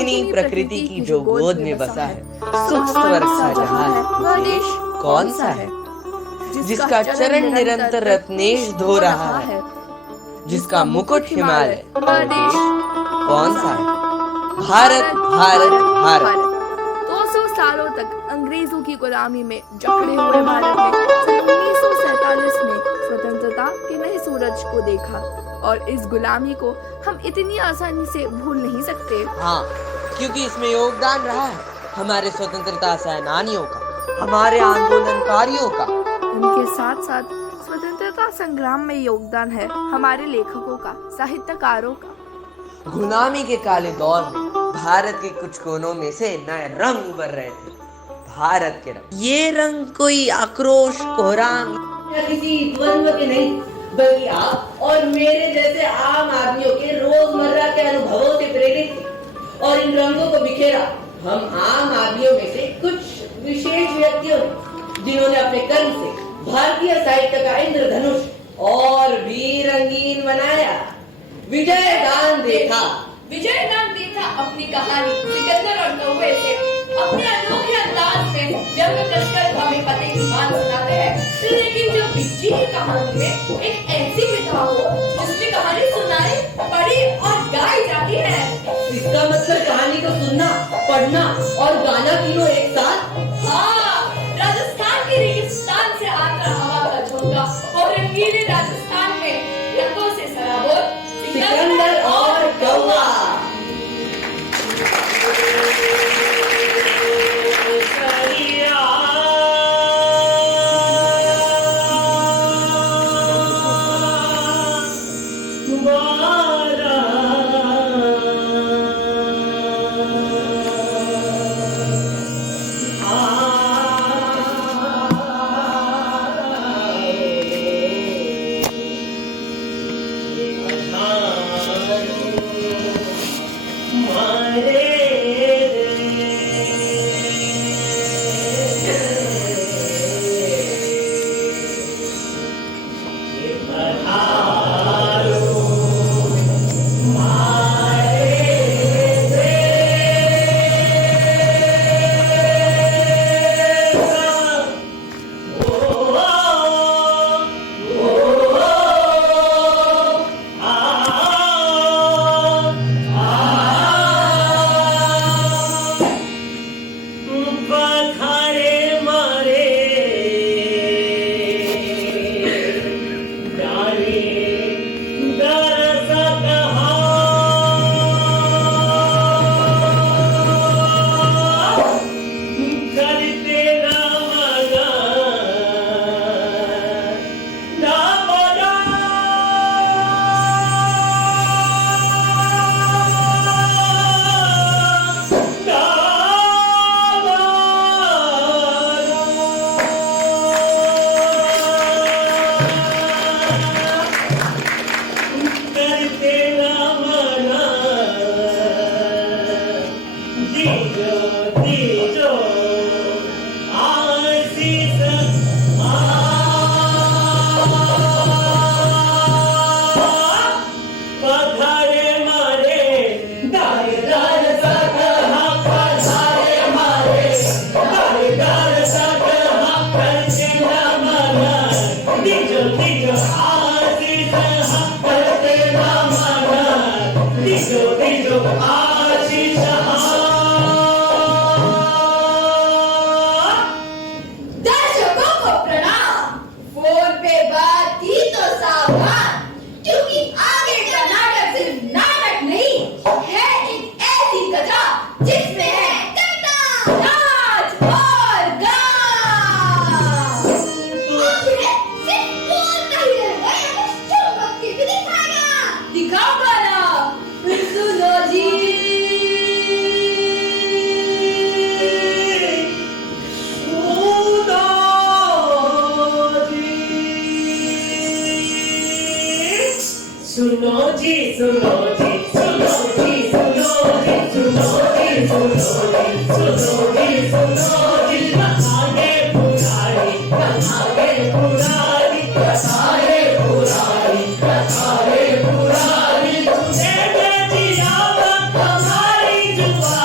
मोहिनी प्रकृति की जो गोद में बसा है, सुख स्वर्ग सा जहां है, वह देश कौन सा है? जिसका चरण निरंतर रत्नेश धो रहा है, जिसका मुकुट हिमालय, वह देश कौन सा है? भारत भारत भारत। 200 सालों तक अंग्रेजों की गुलामी में जकड़े हुए भारत ने सन 1947 में स्वतंत्रता के नए सूरज को देखा और इस गुलामी को हम इतनी आसानी से भूल नहीं सकते। हाँ, क्योंकि इसमें योगदान रहा है हमारे स्वतंत्रता सेनानियों का, हमारे आंदोलनकारियों का। उनके साथ साथ स्वतंत्रता संग्राम में योगदान है हमारे लेखकों का, साहित्यकारों का। गुलामी के काले दौर में भारत के कुछ कोनों में से नए रंग उभर रहे थे, भारत के रंग। ये रंग कोई आक्रोश, कोहराम या किसी द्वंद्व के नहीं, बल्कि आप और मेरे जैसे आम आदमियों के रोजमर्रा के अनुभवों से प्रेरित थे। और इन रंगों को बिखेरा हम आम आदमियों में से कुछ विशेष व्यक्तियों ने, जिन्होंने अपने कर्म से भारतीय साहित्य का इंद्रधनुष और भी रंगीन बनाया। विजय दान देखा अपनी कहानी सिकंदर और कौवे से अपने अनोखे अंदाज में व्यंग कसकर हमें पते की बात सुनाते हैं। लेकिन जो बिज्जी की कहानी में एक ऐसी विधा हो जिसमें कहानी सुनाई, पढ़ी और गाई जाती है। इसका मतलब कहानी को सुनना, पढ़ना और गाना तीनों एक साथ। हाँ, राजस्थान के रेगिस्तान से आकर हवा का झोंका और रंगीले राजस्थान में रंगों से सराबोर सिकंदर और कौवा। हमारी जुबान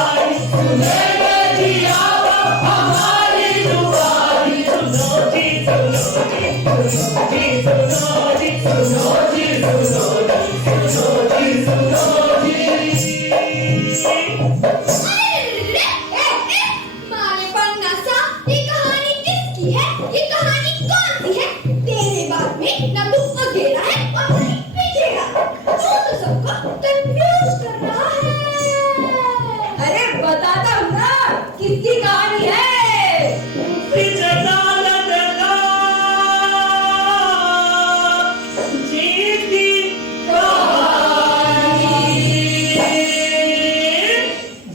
किसकी कहानी है? विजेता लड़का जीत की कहानी।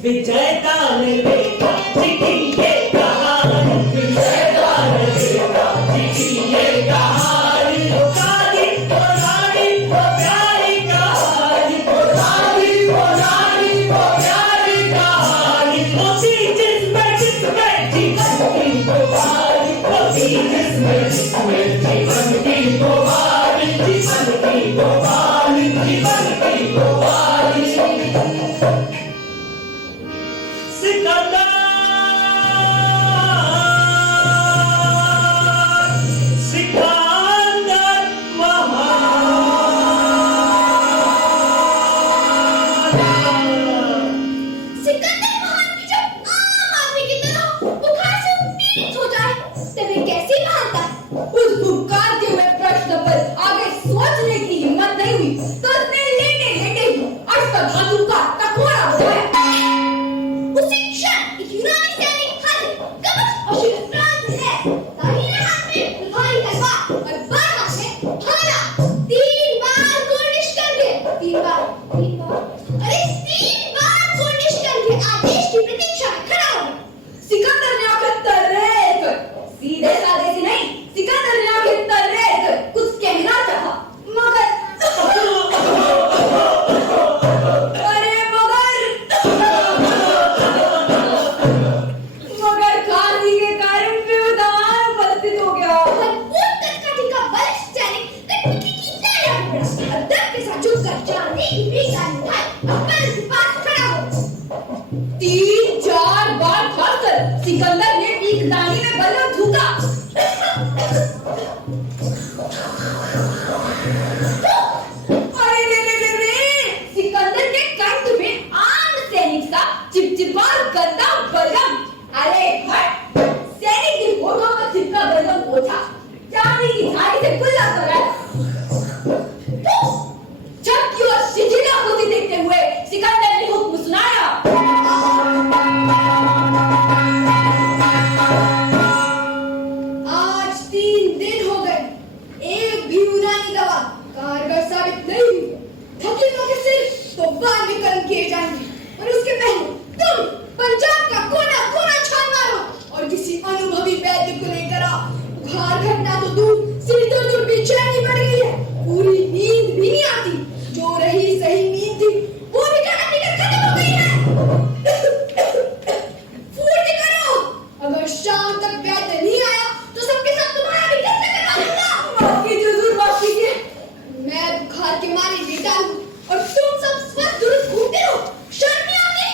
विजेता ने देखा जीती ये कहानी। विजेता ने देखा जीती ये कहानी। वो काली वो रानी वो प्यारी कहानी। वो काली वो रानी वो प्यारी कहानी। वो थी जिसमें जीवन की गुबारी। वो थी जिसमें जीवन की गुबारी। जीवन की गुबारी। जीवन की गुबारी। सिकंदर सिकंदर सिकंदर महान की जब आम आदमी की तरह बुखार से पीड़ित हो जाए तब वे कैसे मानता? उस बुखार के हुए प्रश्न पर आगे सोचने की हिम्मत नहीं हुई तो उसने लेटे लेटे ही अश्वघातु का टकोरा उठाया। उसी क्षण एक यूनानी सैनिक हाथे कवच और शिरस्त्राण ले दाहिने हाथ में भारी तलवार और बाएं हाथ में भाला 3 बार कोर्निश करके 3 बार अरे 3 बार कोर्निश करके आदेश की प्रतीक्षा में खड़ा हो गया। सिकंदर ने आंखें तर्रेर कर सीधे साधे से नहीं, सिकंदर ने आंखें तर्रेर कर कुछ कहना चाहा मगर खांसी के कारण बेउदार उपस्थित हो गया। कटकटी का बलिष्ठ सैनिक कटकटी की लड़ाई में पड़ा और दर्द के साथ झुककर जाने की भी जान उठाई और बैल के पास खड़ा हो 3-4 बार खाकर सिकंदर ने पीकदानी में बलम थूका। अरे रे सिकंदर के कंठ में आम सैनिक सा चिपचिपा गंदा बलगम। अरे हट! सैनिक की फोटो पर चिपका बलगम पोछा चांदी की झाड़ी से खुला कराया। झपकी और शिथिला होती देखते हुए सिकंदर ने हुक्म सुनाया। आज 3 दिन हो गए, एक भी यूनानी दवा कारगर साबित नहीं हुई। हकीमों के सिर तो बाद में कर्म किए जाएंगे और उसके पहले तुम पंजाब का कोना कोना छान मारो और किसी अनुभवी वैद्य को लेकर आओ। बुखार घटना तो दूर, सिर दर्द और बेचैनी बढ़ गई है। पूरी नींद भी नहीं आती। जो रही सही नींद थी वो भी खत्म हो गई है। फुर्ती करो, अगर शाम तक वैद्य नहीं आया तो सबके साथ तुम्हारा भी खत्म करवा दूंगा। माफ कीजिए हुजूर, माफ कीजिए। मैं बुखार के मारे लेटा हूँ और तुम सब स्वस्थ दुरुस्त घूमते हो। शर्म नहीं आती?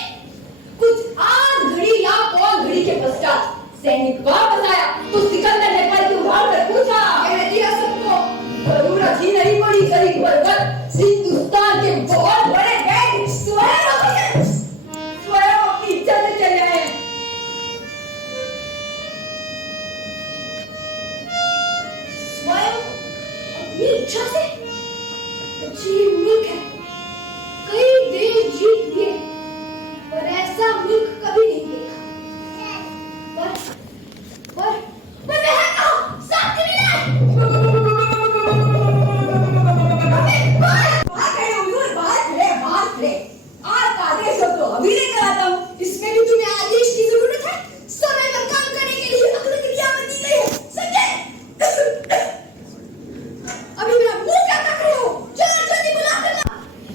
कुछ आध घड़ी या पौन घड़ी के पश्चात सैनिक वापस आया तो सिकंदर ने पलक उठाकर कर पूछा। कह दिया सबको जरूरत ही नहीं पड़ी गरीब बरगद। हिंदुस्तान के बहुत बड़े वैद्य स्वयं अपनी इच्छा से चले आए। स्वयं अपनी इच्छा से? अजीब मुल्क है, कई देश जीत लिए पर ऐसा मुल्क कभी नहीं देखा। पर वह कहाँ? साथ में मिला। बाहर खड़े। आज आदेश हो तो अभी लेकर आता हूँ। इसमें भी तुम्हें आदेश की जरूरत है? समय पर काम करने के लिए अक्ल की नियामत दी गई है, समझे? अभी मेरा मुंह क्या कर रहे हो? चलो जल्दी बुला करना।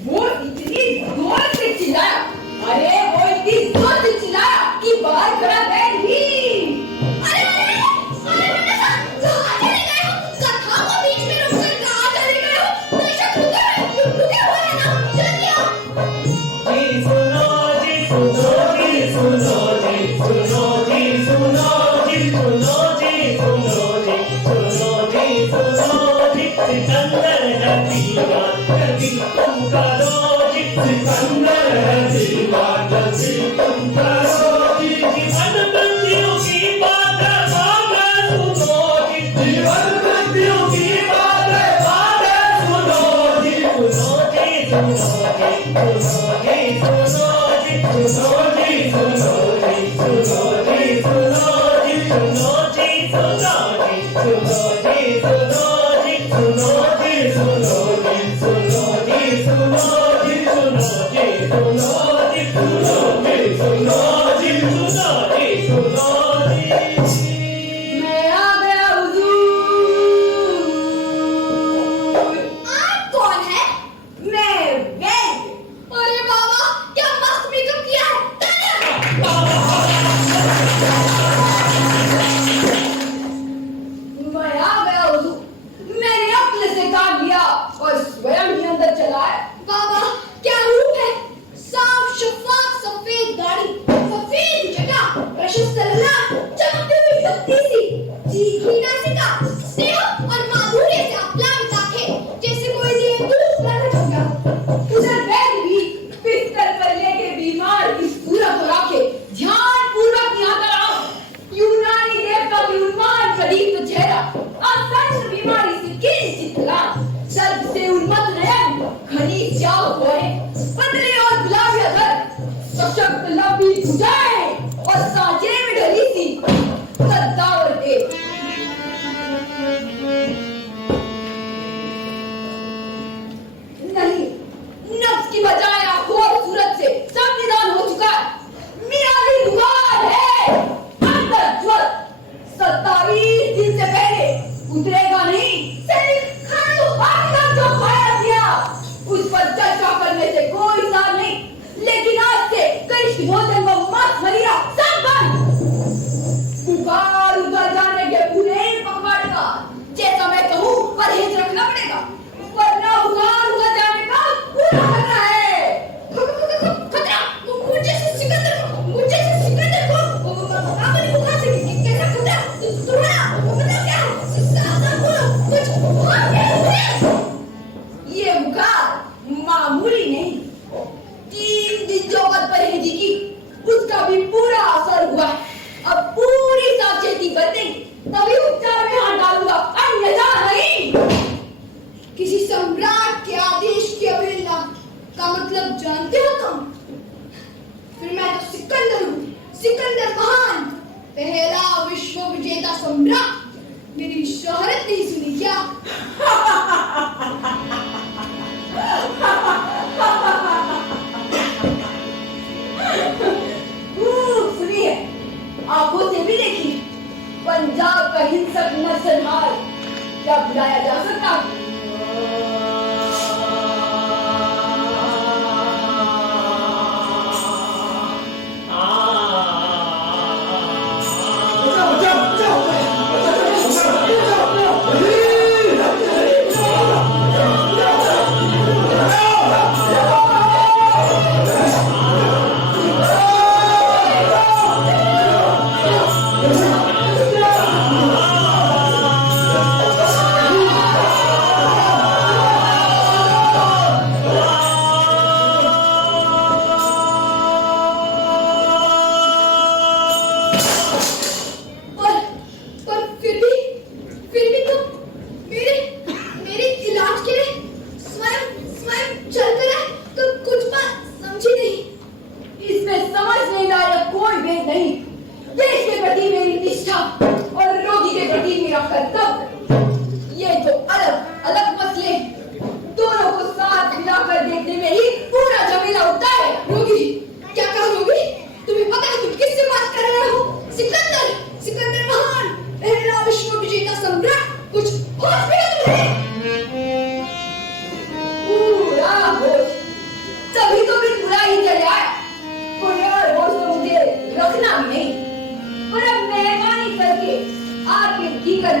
वो इतनी जोर से चिल्लाया, अरे वो इतनी जोर से चिल्लाया कि बाहर खड़ा बैठ ही। अरे बेटा साहब, कहाँ चले गए हो? कथा को बीच में रोककर कहाँ चले गए हो? बेशक रुके हुए हैं ना, जल्दी आओ। जी सुनो जी सुनो जी सुनो जी सुनो जी सुनो जी सुनो जी सुनो जी सुनो जी सुनो जी। सिकंदर हसीना कभी तुम करो जी। सिकंदर हसीना कभी तुम करो जी। जीवन मृत्यु की बात सुनो जी। जीवन मृत्यु की बात सुनो जी। सुनो जी सुनो जी सुनो जी सुनो जी सुनो जी सुनो जी। मैं आ गया हुजूर। आप कौन है? मैं वैद। अरे बाबा, क्या मस्त मेकअप किया है। मैं आ गया हुजूर। मैंने अक्ल से काम लिया और स्वयं ही अंदर चला है। बाबा, क्या रूप है। साफ शफाफ सफेद दाढ़ी, सफेद जटा, प्रशस्त ललाट, चमकती हुई बत्ती सी तीखी नासिका, स्नेह और माधुर्य से आप्लावित आंखें, जैसे कोई दिए दुरुस्त प्रकट हो गया। उधर वैद भी बिस्तर पर लेके बीमार की सूरत और आंखें ध्यान पूर्वक निहारता रहा। यूनानी देवता की उन्माद प्रदीप्त चेहरा, आसन्न बीमारी से किंचित लाल, सर्प से उन्मत्त नयन, घनी स्याह भौहें, पतले और गुलाबी अधर, सशक्त लंबी भुजाएं और सांचे में ढली सी कद्दावर देह। नहीं, नफ्स की बजाय आंखों और सूरत से सब निदान हो चुका है। मियाली दुआर है अंदर ज्वर 27 दिन से पहले उतरेगा नहीं। सैनिक खाना तो आखिर जो खाया दिया, उस पर चर्चा करने से कोई सार नहीं। लेकिन आज से कृष्ण भोजन व मांस मदिरा सब बंद। बुखार उतर जाने के पूरे पखवाड़े का जैसा मैं कहूँ परहेज रखना पड़ेगा, वरना बुखार उतर जाने का पूरा खतरा है। खतरा? मुझे से सिकंदर को काबुली बुखार से कैसा खतरा? तुम्हारा मतलब क्या है? साफ बोलो, कुछ और क्या है? ये बुखार मामूली नहीं। 3 दिन जो परहेजी की, उसका भी पूरा असर हुआ है। अब पूरी सावचेती बरतेंगे, तभी उपचार में हाथ डालूंगा, अन्यथा नहीं। किसी सम्राट के आदेश की अवहेलना का मतलब जानते हो तुम? फिर मैं तो सिकंदर हूँ, सिकंदर महान, पहला विश्व विजेता सम्राट। मेरी शोहरत नहीं सुनी क्या? सुनिए, आंखों से भी देखिए। पंजाब का हिंसक नरसंहार क्या बुलाया जा सकता?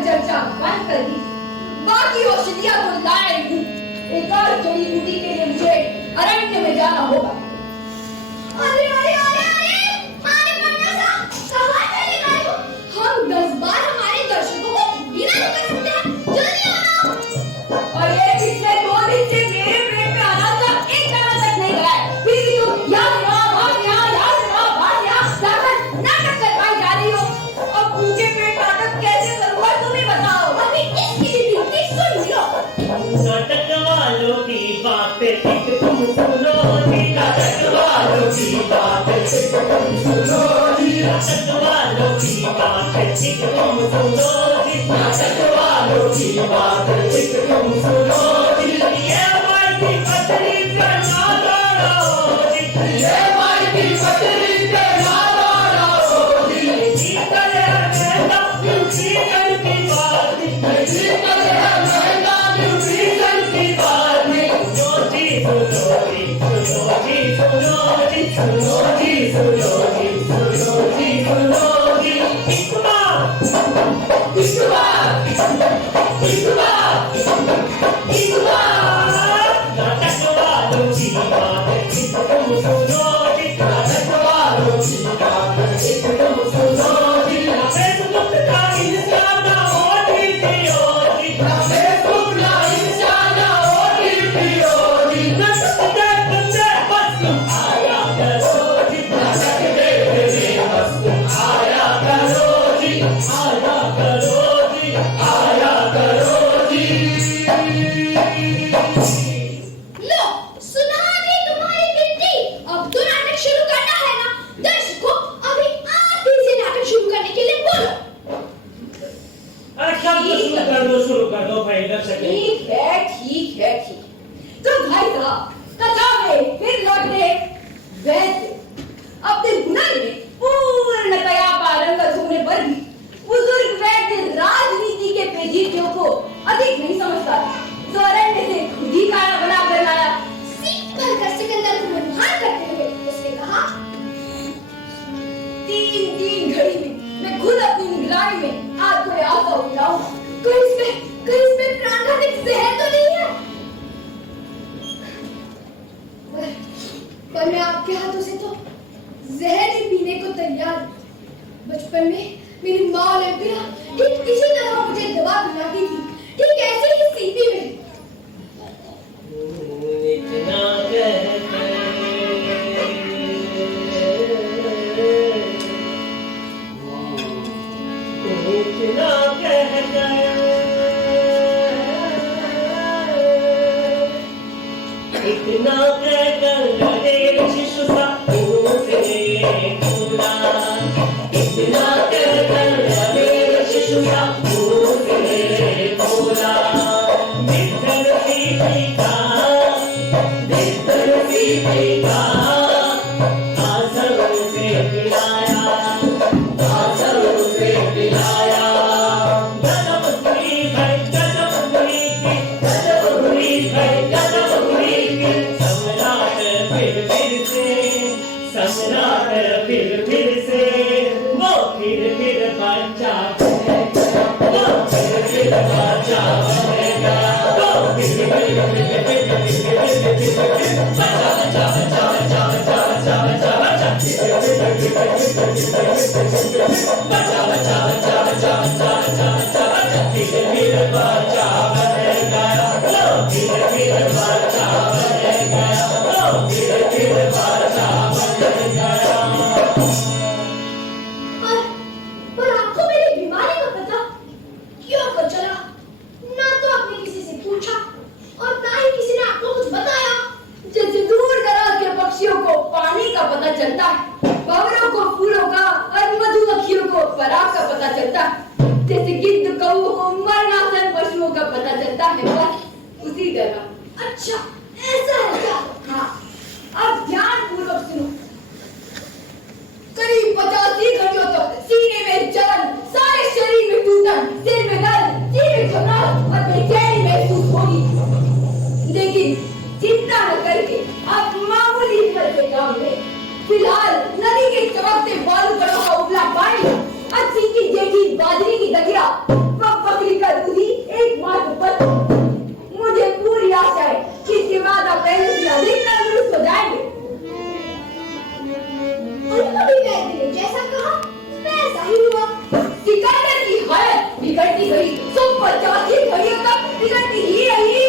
चर्चा बंद कर दी। बाकी औषधियां तो लाए हूँ। एक और जड़ी बूटी के लिए मुझे अरण्य में जाना होगा। अरे अरे अरे अरे माने पन्ना साहब कहाँ चले गए हो? हम 10 बार हमारे दर्शकों को बिना रुके सुनते हैं। जल्दी आओ। और ये पिछले 2 दिन से मेरे पेट में अनाज का एक दाना तक नहीं गया है। फिर भी तुम याद रहो भाग यहाँ नाटक करवाई जा रही हो। अब भूखे पेट नाटक कैसे करूँगा तुम ही बताओ। अभी इसकी भी सुन लो। नाटक वालों की बातें ठीक तुम सुनो जी। नाटक वालों की बातें ठीक तुम सुनो जी। नाटक वालों की बातें ठीक तुम सुनो जी। जी, नाटक वालों की बात एक तुम सुनो जी, ये माई की पटरी पे ना दौड़ो जी, ये माई की पटरी पे ना दौड़ो जी, जी करे हर महंगा म्यूजिकल की बात, जी करे हर महंगा म्यूजिकल की बात, सुनो जी सुनो जी सुनो जी सुनो जी सुनो जी सुनो जी सुनो जी सुनो जी, इस बार इस बार इस बार इस बार नाटक वालों की बात एक तुम सुनो जी, नाटक वालों की बात एक तुम सुनो जी, फेसबुक का इंसान OTT जी, फेसबुक का इंसान OTT जी, नाटक देखते बस तुम आया करो जी, नाटक देखते बस तुम आया करो जी, आया करो जी, आया करो जी। लो सुना दी तुम्हारी गिनती, अब तो नाटक शुरू करना है ना। दर्शकों अभी आप भी से नाटक शुरू करने के लिए बोलो। अरे कब तो शुरू कर दो भाई दर्शक। ठीक है ठीक है ठीक, तो भाई साहब कथा में फिर लौटे वैसे अपने बुनाई में पूर्णतया पारंगत होने पर भी बुजुर्ग वैद्य राजनीति के पेचीदों को अधिक नहीं समझता, जोरन में से खुद ही खाना बना कर लाया। सीख कर सिकंदर को मनमान करते हुए उसने कहा, 3-3 घड़ी में मैं खुद अपनी निगरानी में हाथ को आता उठाऊंगा, कहीं इसमें प्राणघातक जहर तो नहीं है। पर मैं आपके हाथों से तो जहर ही पीने को तैयार हूं। बचपन में मेरी माँ ने भी ठीक इसी तरह मुझे दवा पिलाती थी, ठीक ऐसे ही सीधी में। इतना कहते इतना कहते इतना कहकर लगे शिशु सा उसने बोला, इतना कहकर लगे शिशु सा उसने बोला, विठल सी पिता विठल सी पिता आंसू से पिलाया, आंसू से पिलाया, गजब हुई भाई गजब हुई की, गजब हुई भाई गजब हुई की, सम्राट फिर से सम्राट फिर से वो फिर बच्चा बनेगा, वो फिर बच्चा बनेगा, वो पर आपको मेरी बीमारी का पता क्यों को चला? ना तो आपने किसी से पूछा और ना ही किसी ने आपको कुछ बताया। जैसे दूर दराज के पक्षियों को पानी का पता चलता है, भंवरों को फूलों का और मधुमक्खियों को पराग का पता चलता है, जैसे गिद्ध कौओं को मरणासन पशुओं का पता चलता है, बस उसी तरह। अच्छा ऐसा है क्या? हाँ, अब ध्यान पूर्वक सुनो। करीब 85 घड़ियों तक सीने में जलन, सारे शरीर में टूटन, सिर में दर्द, सिर में घबराहट और बेचैनी महसूस होगी। लेकिन चिंता न करके आप मामूली फल के काम में फिलहाल नदी के चमकते बालू पर रखा उबला पानी, अच्छी की जेठी बाजरी की दलिया, बकरी का दूधी एकमात्र पत्र। मुझे पूरी आशा है कि इसके बाद आप पहले से अधिक तंदुरुस्त हो जाएंगे। जैसा कहा वैसा ही हुआ। सिकंदर की हालत बिगड़ती गई, 185 घड़ियों तक बिगड़ती ही रही।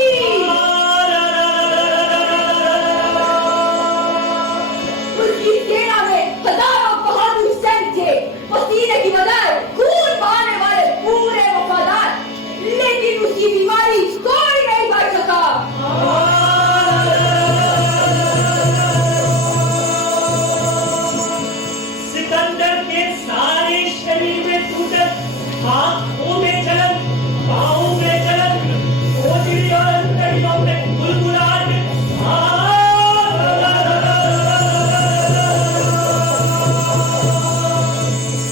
उसकी सेना में हजारों बहादुर सैनिक थे, पसीने की बजाय खून बहाने वाले पूरे वफादार, लेकिन उसकी बीमारी कोई नहीं भर सका। सिकंदर के सारे शरीर में टूटन, हाथों में जलन, पाँव में जलन, ओजड़ी और अंतड़ियों में गुलगुलाहट।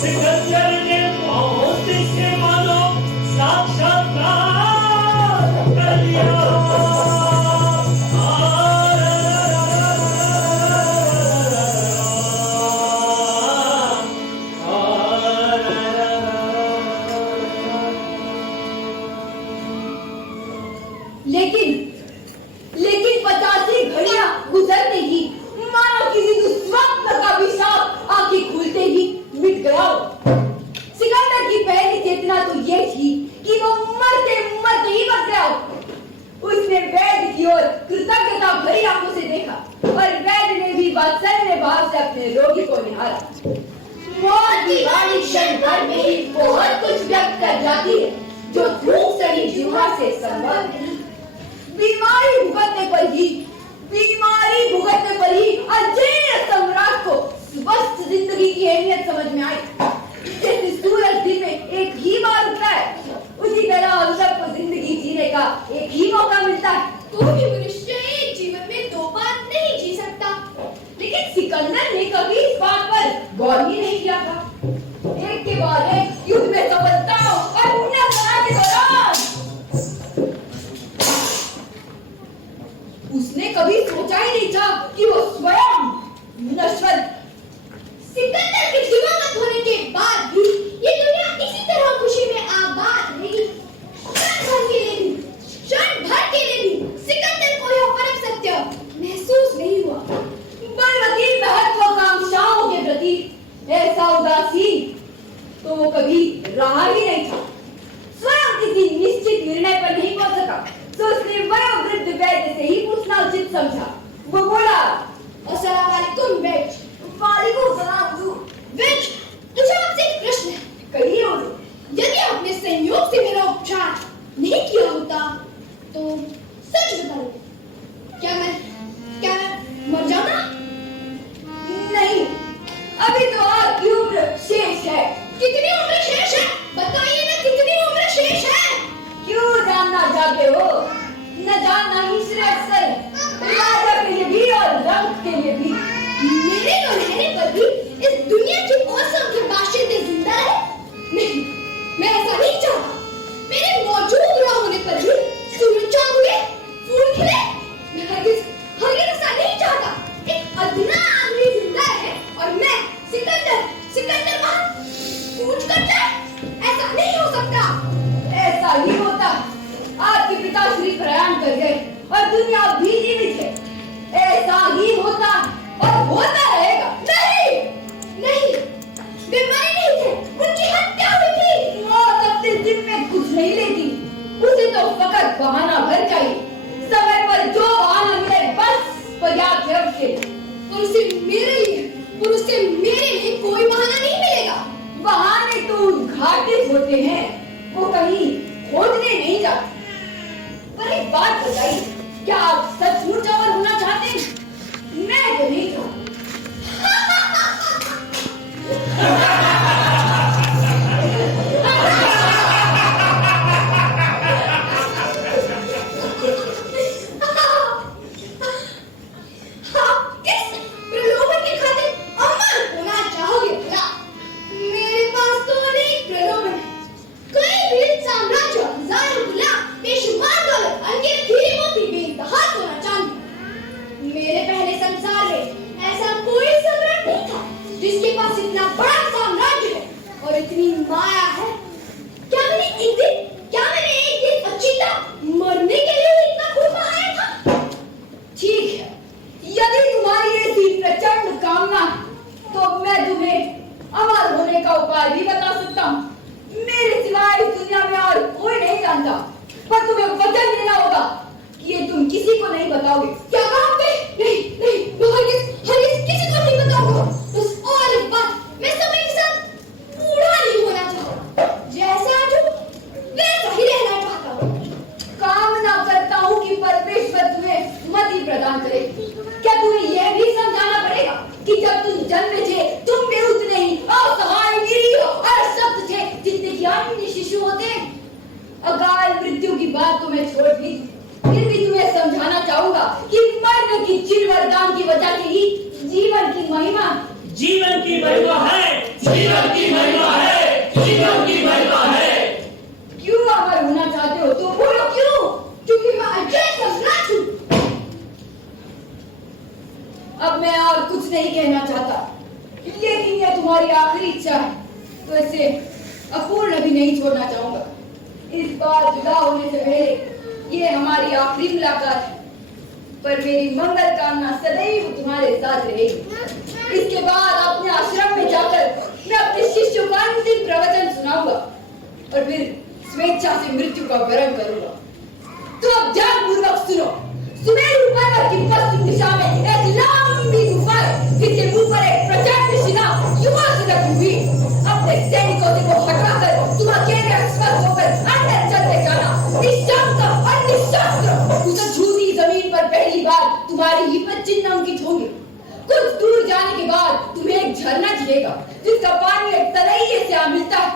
सिकंदर ने मौत से मानो साक्षात्कार कर लिया। लेकिन 85 घड़ियां गुजरने ही मानो किसी दुस्वप्न का विषाद आंखें खुलते ही मिट गया। सिकंदर की पहली चेतना तो ये थी कि वो मरते मरते ही मर गया। उसने वैद्य की ओर कृतज्ञता भरी आंखों से देखा और वैद्य ने भी वात्सल्य भाव से अपने रोगी को निहारा। मौत की वाणी क्षण भर में ही बहुत कुछ व्यक्त कर जाती है जो धूप सड़ी जीवा से संभव नहीं। बीमारी भुगतने पर ही अजय सम्राट को स्वस्थ जिंदगी की अहमियत समझ में आई। जैसे सूरज दिन में एक ही बार उठता है, उसी तरह हम सबको जिंदगी जीने का एक ही मौका मिलता है। कोई भी मनुष्य एक जीवन में 2 बार नहीं जी सकता। लेकिन सिकंदर ने कभी इस बात पर गौर ही नहीं किया था। एक के बाद एक युद्ध में सफलता और पुण्यसना के दौरान उसने कभी सोचा ही नहीं था कि वो स्वयं नश्वर। सिकंदर के दिवंगत होने के बाद भी ये दुनिया इसी तरह खुशी में आबाद रही। क्षण भर के लिए भी सिकंदर को यह परम सत्य महसूस नहीं हुआ। बलवती महत्वाकांक्षाओं के प्रति ऐसा उदासीन तो वो कभी रहा ही नहीं था। स्वयं किसी निश्चित निर्णय पर नहीं पहुंच सका तो उसने वयोवृद्ध वैद्य से ही पूछना उचित समझा। वो बोला, अस्सलाम वालेकुम वैद्य। वालेकुम सलाम हुजूर। वैद्य, मुझे आपसे एक प्रश्न है। कहिए हुजूर। यदि आपने संयोग से मेरा उपचार नहीं किया होता तो सच बताओ, क्या मैं मर जाऊंगा? नहीं, अभी तो आपकी उम्र शेष है। कितनी उम्र शेष है? बताइए ना, कितनी उम्र शेष है? क्यों जानना चाहते हो? न जानना ही श्रेष्ठ है, राजा के लिए भी और रंग के लिए भी। मेरे न रहने पर भी इस दुनिया के असंख्य बाशिंदे जिंदा है। नहीं, मैं ऐसा नहीं चाहता। मेरे मौजूद न होने पर भी सूरज चांद हुए, फूल खिले। मैं हरगिज ऐसा नहीं चाहता। एक अदना आदमी जिंदा है और मैं सिकंदर वहां कूच कर जाए। ऐसा नहीं हो सकता। ऐसा ही होता। आपके पिताश्री प्रयाण कर गए और दुनिया भी जीवित है। ऐसा ही होता और होता रहेगा। नहीं, वे मरे नहीं थे, उनकी हत्या हुई थी। मौत अपने दिल में कुछ नहीं लेती, उसे तो फकत बहाना भर चाहिए। समय पर जो बहाना मिले बस पर्याप्त है उसके। और उससे मेरे लिए कोई बहाना नहीं मिलेगा। बहाने तो उद्घाटित होते हैं, वो कहीं खोजने नहीं जाते। पर एक बात बताइए, क्या आप सचमुच अमर होना चाहते हैं? मैं तो नहीं चाहती। जीवन की महिमा जीवन की महिमा है, जीवन की महिमा है, जीवन की महिमा है। क्यों अमर होना चाहते हो तो बोलो क्यों? क्योंकि मैं अजय सम्राट हूँ। अब मैं और कुछ नहीं कहना चाहता, लेकिन यह तुम्हारी आखिरी इच्छा है तो इसे अपूर्ण भी नहीं छोड़ना चाहूंगा। इस बार जुदा होने से पहले ये हमारी आखिरी मुलाकात है, पर मेरी मंगल कामना सदैव तुम्हारे साथ रहेगी। इसके बाद अपने आश्रम में जाकर मैं अपने शिष्यों को अंतिम प्रवचन सुनाऊंगा और फिर स्वेच्छा से मृत्यु का वरण करूंगा। तो अब ध्यानपूर्वक सुनो। सुमेरु पर्वत की पश्चिम दिशा में एक लंबी गुफा है, जिसके ऊपर एक प्रचंड शिला युवा से ढकी हुई। अपने सैनिकों से वो हटाकर तुम अकेले स्वस्थ होकर अंदर चलते जाना, निशस्त्र और निशस्त्र। उस झूठी जमीन पर पहली बार तुम्हारी हिम्मत चिन्ह अंकित होंगे। कुछ दूर जाने के बाद तुम्हें एक झरना दिखेगा, जिसका पानी एक तलैये से आ मिलता है।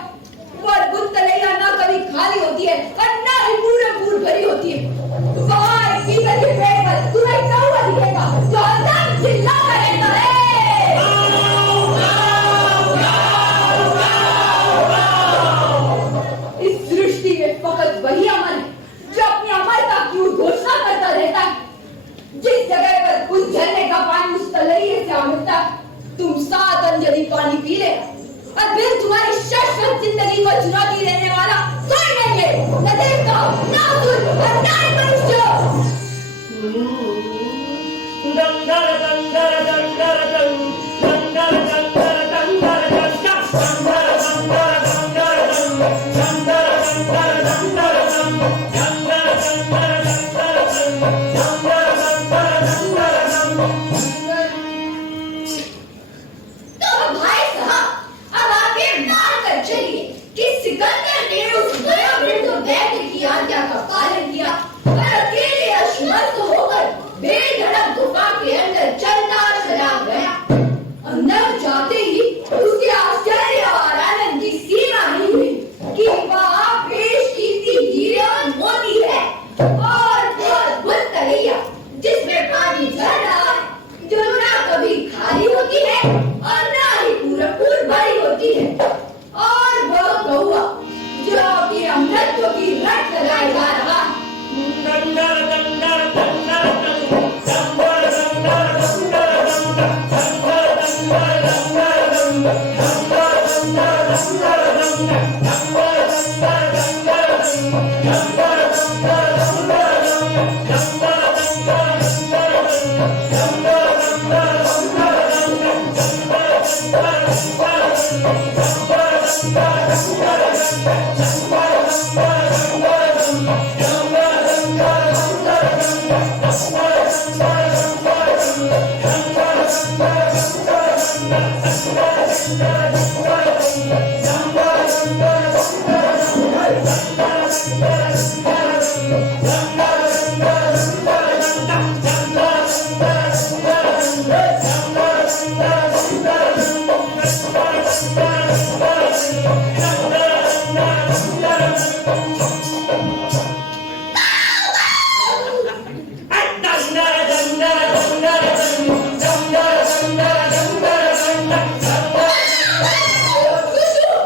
वो अद्भुत तलैया ना कभी खाली होती है और ना ही पूर्ण भरी होती है। वहाँ एक पीपल के पेड़ पर तुम्हें एक कौवा दिखेगा जो हरदम चिल्लाता रहता है। इस सृष्टि में फकत वही अमर है जो अपनी अमरता की उद्घोषणा करता रहता है। जिस जगह पर उस झरने का पानी उस तलैये से आ मिलता है, तुम 7 अंजलि पानी पी लेना और फिर तुम्हारी शाश्वत जिंदगी को चुनौती देने वाला कोई नहीं है, न देवता, न असुर और न ही मनुष्य। दंगर दंगर दंगर दंग, दंगर दंगर दंगर दंग, दंगर दंगर दंगर दंग, दंगर दंगर दंगर दंग, दंगर दंगर दंगर दंग, दंगर दंगर दंगर दंग। तो भाई साहब, अब आप ये मानकर चलिए कि सिकंदर ने उस वयोवृद्ध वैद्य की आज्ञा का पालन किया और अकेले अश्वस्थ होकर बेधड़क गुफा के अंदर चलता चला गया। अंदर जाते ही उसके आश्चर्य और आनंद की सीमा नहीं हुई कि वहाँ बेशकीमती हीरे और मोती है और वो अद्भुत तलैया जिसमें पानी झड़ रहा है, जो ना कभी खाली होती है और ना ही पूर्ण भरी होती है। और वो कौवा जो अपनी अमृत की रट लगाए जा रहा है। दंगर दंगर दंगर दंग, दंगर दंगर दंगर दंग, दंगर दंगर दंगर दंग, दंगर दंगर दंगर दंग, दंगर दंगर दंगर दंग, दंगर दंगर दंगर दंग, दंगर दंगर दंगर दंग, दंगर दंगर दंगर दंग, दंगर दंगर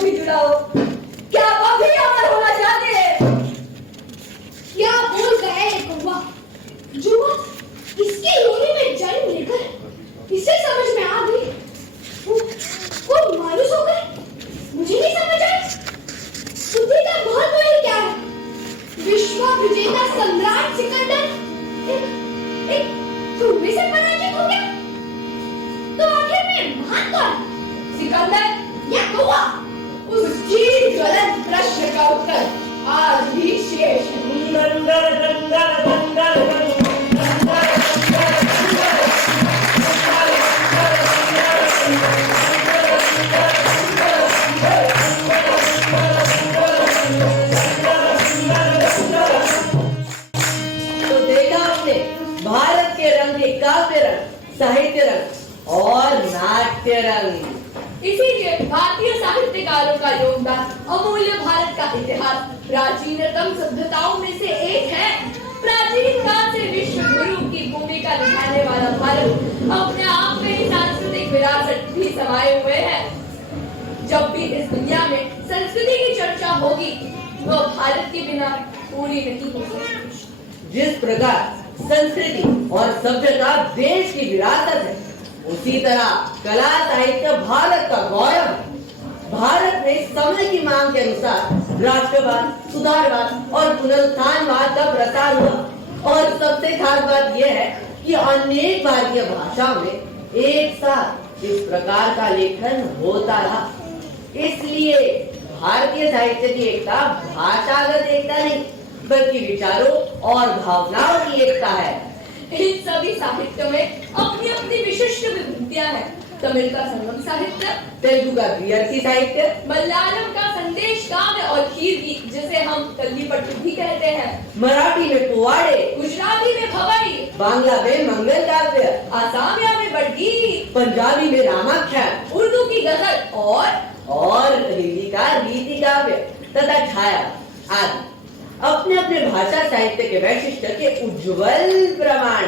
भी जुड़ा हो। क्या वह भी अमर होना चाहते हैं? क्या बोल गए ये कौवा? जो बात इसके योनि में जन्म लेकर इसे समझ में आ गई, वो मायूस हो गए। मुझे नहीं समझ आई बुद्धि का महत्व ही क्या है। विश्व विजेता सम्राट सिकंदर एक धूमे से पराजित हो गया, तो आखिर में महान कौन? सिकंदर या कौवा? उस चीर ज्वलंत प्रश्न का उत्तर आज भी शेष है। तो देखा आपने भारत के रंग के काव्य रंग, साहित्य रंग और नाट्य रंग। इसीलिए भारतीय साहित्यकारों का योगदान अमूल्य। भारत का इतिहास प्राचीनतम सभ्यताओं में से एक है। प्राचीन काल से विश्व गुरु की भूमिका निभाने वाला भारत अपने आप में ही सांस्कृतिक विरासत भी समाये हुए है। जब भी इस दुनिया में संस्कृति की चर्चा होगी, वह भारत के बिना पूरी नहीं हो सकती। जिस प्रकार संस्कृति और सभ्यता देश की विरासत है, उसी तरह कला साहित्य भारत का गौरव है। भारत में समय की मांग के अनुसार राष्ट्रवाद, सुधारवाद और पुनरुत्थानवाद का प्रसार हुआ। और सबसे खास बात यह है कि अनेक भारतीय भाषाओं में एक साथ इस प्रकार का लेखन होता रहा। इसलिए भारतीय साहित्य की एकता भाषागत एकता नहीं, बल्कि विचारों और भावनाओं की एकता है। इन सभी साहित्यों में अपनी अपनी विशिष्ट विभूतियां हैं। तमिल का संगम साहित्य, तेलुगु का द्व्यर्थी साहित्य, मलयालम का संदेश काव्य और खीर गीत जिसे हम कल्लीपट्टू भी कहते हैं, मराठी में पोवाड़े, गुजराती में भवाई, बांग्ला में मंगल काव्य, आसामिया में बड़गीत, पंजाबी में रामाख्यान उर्दू की गजल और हिंदी का रीति काव्य तथा छाया आदि अपने अपने भाषा साहित्य के वैशिष्ट्य के उज्जवल प्रमाण।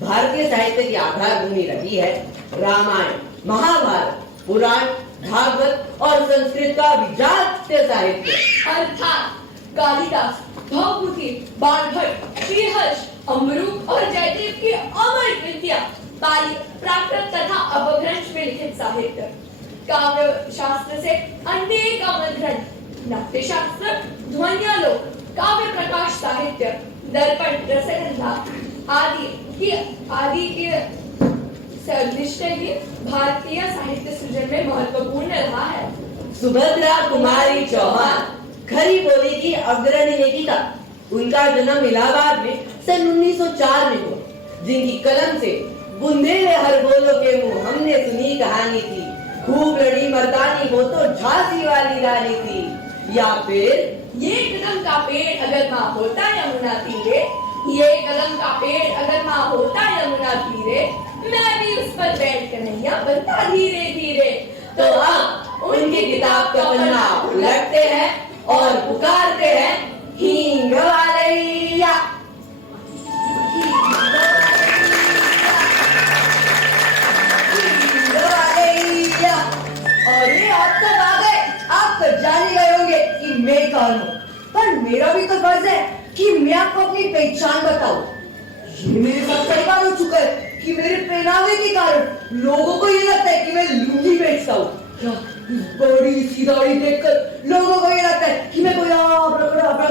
भारतीय साहित्य की आधार भूमि रही है रामायण, महाभारत, पुराण, भागवत और संस्कृत का विजातीय साहित्य अर्थात कालिदास, भवभूति, बाणभट्ट, श्रीहर्ष, अमरूक और जयदेव की अमर कृतियां, पाली, प्राकृत तथा अपभ्रंश में लिखित साहित्य, काव्य शास्त्र से अनेक अमर ग्रंथ, नाट्य शास्त्र, ध्वन्यालोक, काव्य प्रकाश साहित्य, दर्पण, रसगंधा आदि की निश्चय ही भारतीय साहित्य सृजन में महत्वपूर्ण रहा है। सुभद्रा कुमारी चौहान खरी बोली की अग्रणी लेखिका। उनका जन्म इलाहाबाद में सन 1904 में हुआ, जिनकी कलम से बुंदेले हर बोलो के मुंह हमने सुनी कहानी थी, खूब लड़ी मर्दानी वो तो झांसी वाली रानी थी, या फिर ये कदम का पेड़ अगर माँ होता यमुना तीरे, ये कदम का पेड़ अगर माँ होता यमुना तीरे, मैं भी उस पर बैठ कर नैया बनता धीरे धीरे। तो हम उनकी किताब का पन्ना उलटते हैं और पुकारते हैं हींग वालैया। और ये आप तक आ गए, आप तो जान ही गए होंगे कि मैं कौन हूँ, पर मेरा भी तो फर्ज है कि मैं आपको अपनी पहचान बताऊं। ये मेरे साथ कई बार हो चुका है कि मेरे पहनावे के कारण लोगों को ये लगता है कि मैं लुंगी बेचता हूँ। क्या बड़ी सी दाढ़ी देखकर लोगों को ये लगता है कि मैं कोई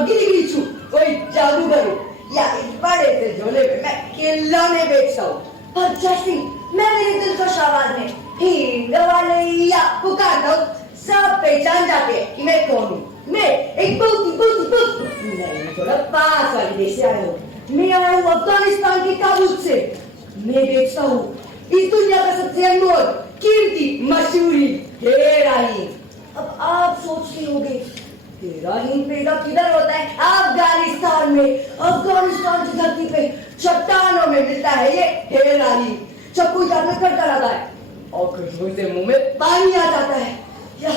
गिरी छू, कोई जादूगर हूँ, या इस बड़े से झोले में मैं खिलौने बेचता हूँ। पर जैसे मैं मेरे दिल को आवाज में हींग वालैया पुकारता हूँ, सब पहचान जाते हैं कि मैं कौन हूँ। मैं एक बहुत नहीं, थोड़ा पास वाले देश से आया हूँ। मैं आया हूँ अफगानिस्तान के काबुल से। मैं बेचता हूँ इस दुनिया का सबसे अनमोल कीमती मशहूरी हेराइन। अब आप सोचते होंगे हेराइन पैदा किधर होता है? अफगानिस्तान में। अफगानिस्तान की धरती पे चट्टानों में मिलता है ये हेराइन। जब कोई जादू करता रहता है और खुशबू से मुंह में पानी आ जाता है, या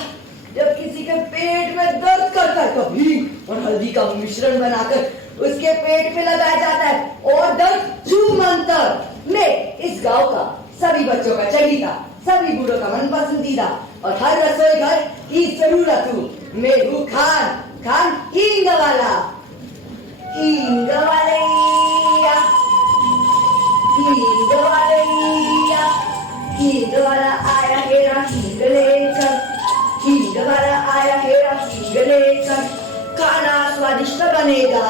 जब किसी के पेट में दर्द करता है तो हींग और हल्दी का मिश्रण बनाकर उसके पेट पे लगाया जाता है और दर्द छूमंतर। मैं इस गांव का सभी बच्चों का चहीता, सभी बूढ़ों का मन पसंदीदा और हर रसोई घर की जरूरत हूँ। मैं हूँ खान, खान हींग वाला, हींग वालैया, हींग वालैया, हींग वाला आया हेरा हींग लेकर, हींग वाला आया हेरा हींग लेकर। खाना स्वादिष्ट बनेगा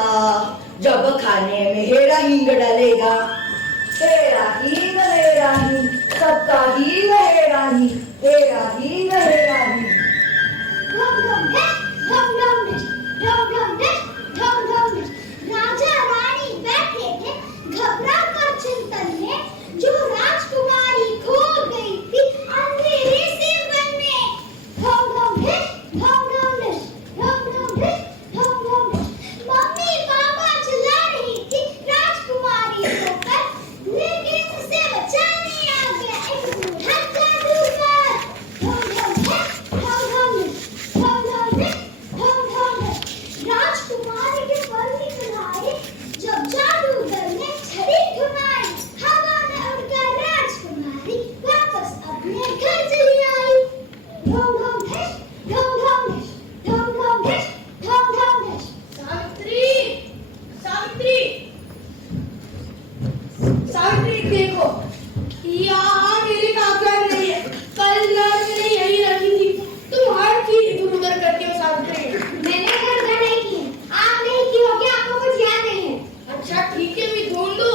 जब खाने में हेरा हींग डालेगा। हेरा हींग हेरा हींग, सबका हींग हेरा हींग, हेरा हींग हेरा हींग। ढम ढम ढेश, ढम ढम ढेश, ढम ढम ढेश, ढम ढम ढेश। राजा रानी बैठे थे घबरा कर चिंतन में, जो राजकुमारी खो गई थी अंधेरे से वन में। ढम ढम ढेश, ढम ढम ढेश, ढम ढम ढेश, ढम ढम ढेश। मम्मी पापा चिल्ला रही थी राजकुमारी को कर, लेकिन उसे बचाने आ गया एक बूढ़ा जादूगर। ढम ढम ढेश, ढम ढम ढेश, ढम ढम ढेश, ढम ढम ढेश। राजकुमारी के पर निकल आए जब जादूगर ने छड़ी घुमाई, हवा में उड़कर राजकुमारी वापस अपने घर चली आई। ढम ढम ढेश, ढम ढम ढेश, ढम ढम ढेश, ढम ढम ढेश। सावित्री, सावित्री, सावित्री देखो, यहाँ मेरी काकर नहीं है। कल मैंने यही रखी थी। तुम हर चीज इधर उधर करती हो सावित्री। मैंने घर घर नहीं की, आप नहीं की होगी, आपको कुछ याद नहीं है। अच्छा ठीक है, मैं ढूंढ लो।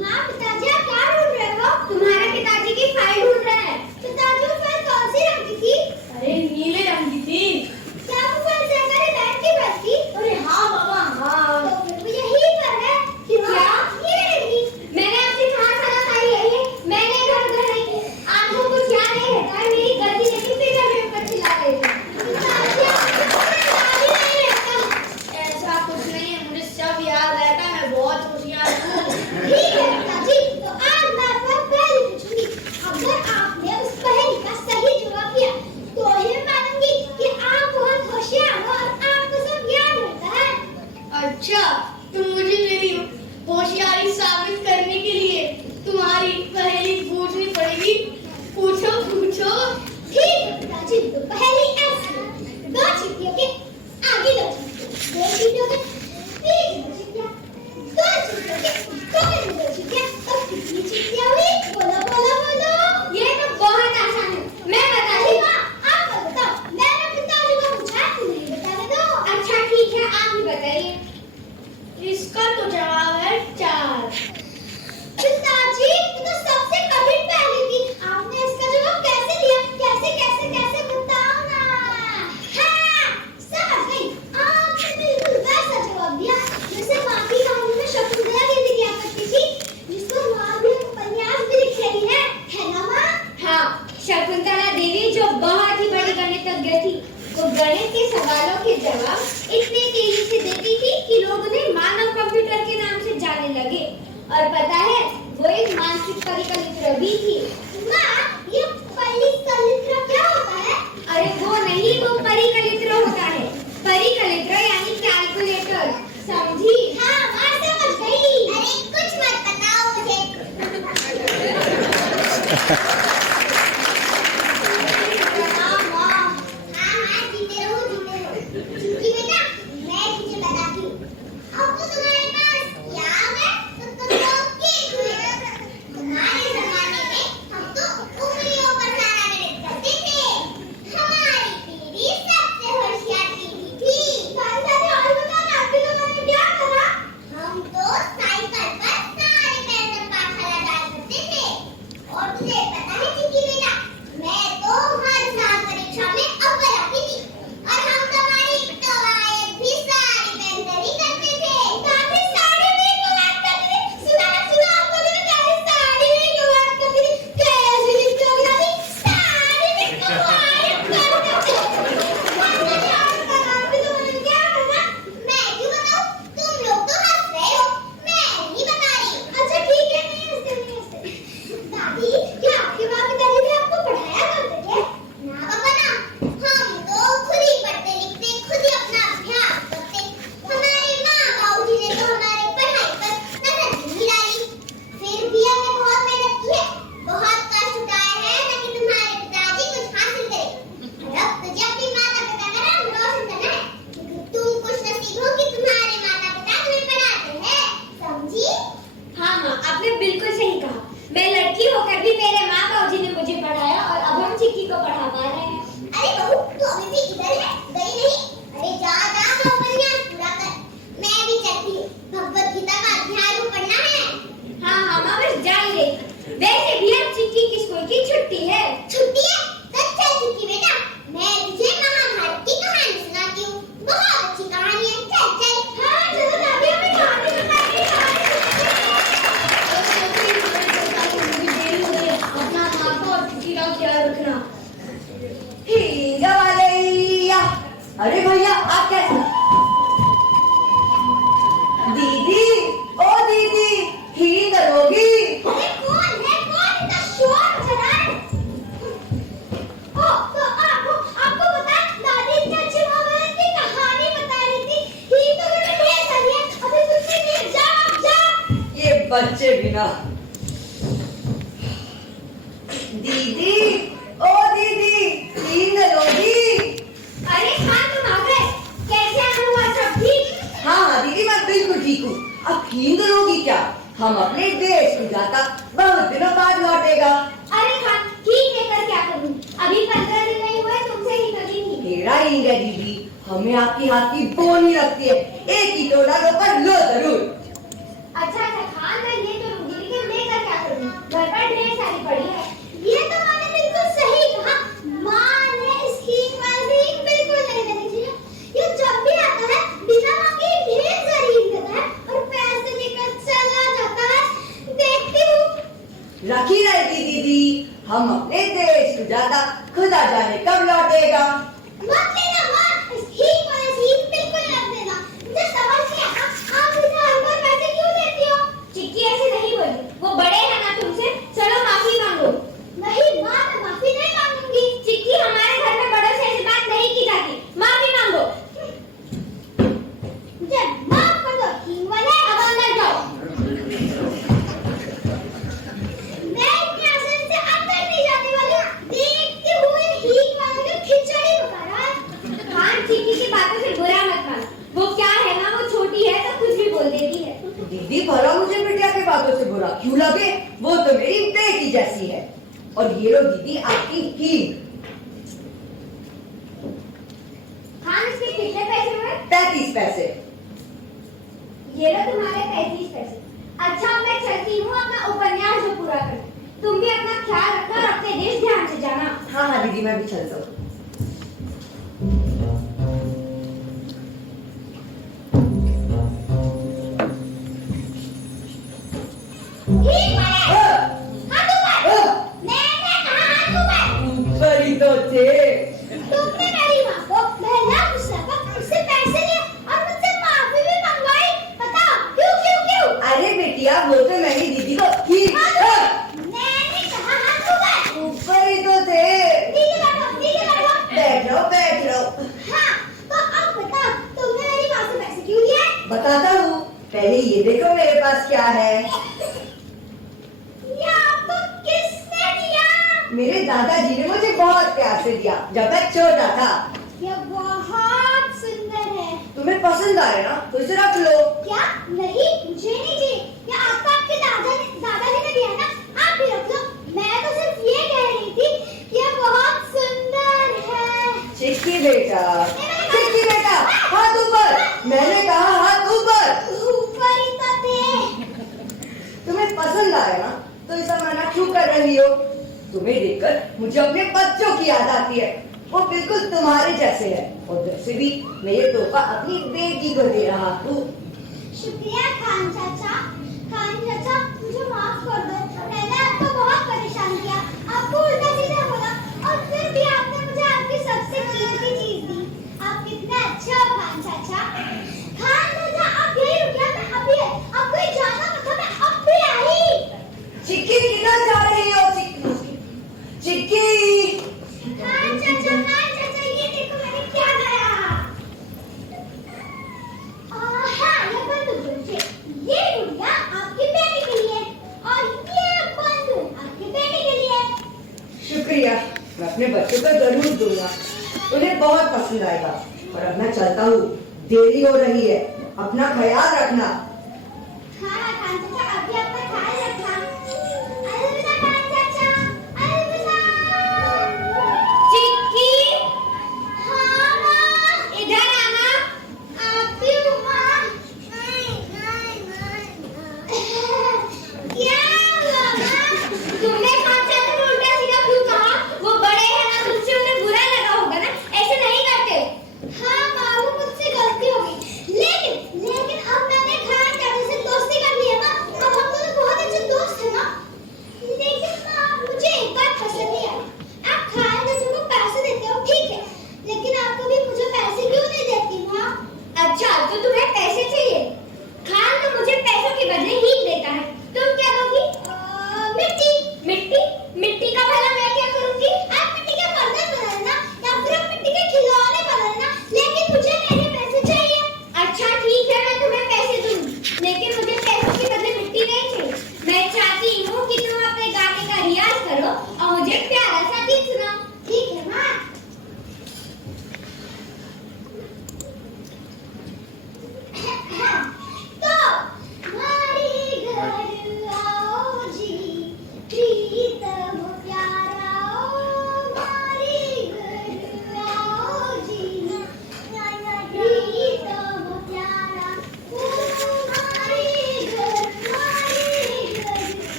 माँ, पिताजी आप क्या ढूंढ रहे हो? तुम्हारे पिताजी की फाइल ढूंढ रहे हैं। पिताजी वो फाइल कौन सी रंग की थी? अरे नीले रंग की थी। क्या वो फाइल सरकारी बैंक की बस थी? अरे हाँ बाबा हाँ। तो फिर वो यहीं पर है। क्या? ये रही। मैंने आपसे कहा था ना फाइल यही है। मैंने घर घर नहीं की। आपको कुछ याद नहीं रहता है, मेरी गलती लेकिन फिर घर में ऊपर चिल्ला रहे थे। पिताजी आपको कुछ याद ही नहीं रहता। ऐसा कुछ नहीं है, मुझे सब याद रहता है। मैं बहुत होशियार हूँ। ठीक है पिताजी, तो आज मैं आपको पहले पूछूंगी। अगर आपने उस पहेली का सही जवाब दिया तो ही मानूंगी कि आप बहुत होशियार हो और आपको सब याद रहता है। अच्छा, तुम मुझे मेरी होशियारी साबित करने के लिए तुम्हारी पहेली पूछनी पड़ेगी। पूछो पूछो। ठीक है पिताजी, तो पहेली ऐसी है। दो चींटियों के आगे दो चींटियां, दो चींटियों के पीछे दो चींटियां, दो चींटियों के बगल में दो चींटियां, और कितनी चींटियां हुई? बोलो बोलो बोलो। ये तो बहुत आसान है, मैं बताती हूँ। आप बताओ। मैंने पिताजी को पूछा, तुम्हें बताने दो। अच्छा ठीक है, आप ही बताइए। इसका तो जवाब है 4। पिताजी, ये तो सबसे कठिन पहेली थी। आपने इसका जवाब कैसे दिया? कैसे कैसे कैसे बताओ ना। हाँ, समझ गई। आपने बिल्कुल वैसा जवाब दिया जैसे बाकी कहानी में शकुंतला दीदी दिया करती थी, जिसको माँ भी उपन्यास भी लिख रही है ना माँ? हाँ, शकुंतला देवी जो बहुत ही बड़ी गणितज्ञ थी। वो गणित के सवालों के जवाब इतने तेजी से देती थी कि लोग उन्हें मानव कंप्यूटर के नाम से जाने लगे। और पता है, वो एक मानसिक परिकलित्र भी थी। माँ, ये परिकलित्र क्या होता है? अरे वो नहीं, वो परिकलित्र होता है। परिकलित्र यानी कैलकुलेटर, समझी? हाँ माँ, समझ गई। अरे कुछ मत बताओ मुझे। हाँ माँ, जीते रहो जीते रहो। जी बेटा, मैं तुझे बताती हूँ। अब तो तुम्हारे पास क्या है? तो तुम लोग के हुए। हमारे जमाने में हम तो अरे बहू तू अभी भी इधर है, गई नहीं? अरे जा जा वो उपन्यास पूरा कर। मैं भी चलती हूँ, भगवत गीता का अध्याय तो पढ़ना है। हाँ माँ बस जा ही रही। वैसे भी अब चिक्की की स्कूल की छुट्टी है। छुट्टी है? तो चल चिक्की बेटा, मैं तुझे महाभारत की कहानी सुनाती हूँ। बहुत अच्छी कहानी है, चल चल। हाँ चलो दादी हमें कहानी सुनाइए। अपना माँ को और चिक्की का ख्याल रखना। ठीक है वालैया। अरे भैया आप कैसे? दीदी, ओ दीदी, ठीक करोगी? अरे कौन है? कौन इतना शोर मचा रहा है? ओ तो आपको पता है दादी इतनी अच्छी महाभारत की कहानी बता रही थी। ही तो मेरे ढेर सारी है, अभी तुझसे नहीं, जा। ये बच्चे बिना। दीदी, ओ दीदी, ठीक करोगी? अरे खान तुम आ गए। कैसे आना हुआ सब ठीक? हाँ दीदी मैं बिल्कुल ठीक हूँ। अब नींद लोगी क्या? हम अपने देश को जाता बहुत दिनों बाद लौटेगा। अरे खान ठीक है कर क्या करूँ? अभी 15 दिन नहीं हुए तुमसे ही लगेंगी। तेरा ही है दीदी, हमें आपकी हाथ की बोनी लगती है। एक ही टोला रोकर लो जरूर। अच्छा खान मैं ये तो लूंगी लेकिन मैं कर क्या करूँ? घर पर ढेर सारी पड़ी है। ये तो मैंने बिल्कुल सही कहा। माँ ने इसकी वाली बिल्कुल नहीं देनी चाहिए। ये जब भी आता है बिना माँ के ढेर सारी ईंट देता है और पैसे लेकर चला जाता है। देखती हूँ। रखी रहेगी दीदी, हम अपने देश को जाता खुदा जाने कब लौटेगा। मत लेना माँ, इसकी वाली बिल्कुल रख देना। मुझे समझ नहीं आता आप इसे हर बार पैसे क्यों देती हो? चिक्की ऐसे नहीं बोली, वो बड़े हैं ना तुमसे। चलो माफी मांगो। नहीं माँ, मैं माफी नहीं मांगूंगी। चिक्की हमारे घर में बड़ों से ऐसी बात नहीं की जाती। माफी मांगो। मुझे माफ कर दो हींग वाले। अब अंदर जाओ। मैं इतनी आसानी से अंदर नहीं जाने वाली हूँ। देखती हूँ ये हींग वाले जो खिचड़ी पका रहा है। खान चिक्की की बातों से बुरा मत मान। वो क्या है ना वो छोटी है तो कुछ भी बोल देती है। दीदी भला मुझे बिटिया के बातों से बुरा क्यों लगे? वो तो मेरी बेटी जैसी है। और ये लो दीदी आपकी हींग। खान इसके कितने पैसे हुए? 35 पैसे। ये लो तुम्हारे 35 पैसे। अच्छा मैं चलती हूँ अपना उपन्यास जो पूरा कर। तुम भी अपना ख्याल रखना और अपने देश ध्यान से जाना। हाँ हाँ दीदी मैं भी चलता हूँ। हींग वाले, हाथ ऊपर। मैंने कहा हाथ ऊपर। ऊपर ही तो थे। तुमने मेरी माँ को पहला गुस्सा पर उससे पैसे लिए और मुझसे माफी भी मंगवाई। बताओ क्यों क्यों क्यों? अरे बेटिया वो तो मेरी दीदी को हींग। मैंने कहा हाथ ऊपर। ऊपर ही तो थे। नीचे बैठो। बैठ रहो। हाँ, तो अब बताओ तुमने मेरी माँ से पैसे क्यों लिए? बताता हूँ, पहले ये देखो मेरे पास क्या है। ये आपको किसने दिया? मेरे दादाजी ने मुझे बहुत प्यार से दिया जब मैं छोटा था। ये बहुत सुंदर है। तुम्हें पसंद आया ना तो इसे रख लो। क्या? नहीं मुझे नहीं चाहिए। ये आपको आपके दादाजी ने दिया ना, आप भी रख लो। मैं तो सिर्फ ये कह रही थी कि ये बहुत सुंदर है। चिक्की बेटा हाथ ऊपर। मैंने कहा हाथ ऊपर। ऊपर ही तो थे। तुम्हें पसंद आया ना तो इसे मना क्यों कर रही हो? तुम्हें देखकर मुझे अपने बच्चों की याद आती है। वो बिल्कुल तुम्हारे जैसे है। और वैसे भी मैं ये तोहफा अपनी बेटी को दे रहा हूँ। शुक्रिया खान चाचा। खान चाचा मुझे माफ कर दो। मैंने आपको बहुत परेशान किया, आपको उल्टा सीधा बोला और फिर भी आपने मुझे आपकी सबसे कीमती चीज दी। आप कितने अच्छे हो खान चाचा। खान चाचा आप यही रुकिए, मैं अभी आपको ये जानना मतलब मैं अब भी आई। चिक्की किधर जा रही हो? चिक्की खान चाचा ये देखो मैंने क्या लाया। हाँ ये बंदूक मुझे। ये गुड़िया आपकी बेटी के लिए और ये बंदूक आपकी बेटी के लिए। शुक्रिया, मैं अपने बच्चों को जरूर दूंगा। उन्हें बहुत पसंद आएगा। और अब मैं चलता हूँ, देरी हो रही है। अपना ख्याल रखना। हाँ खान चाचा अभी अपना ख्याल रखना। अलविदा खान चाचा, अलविदा। चिक्की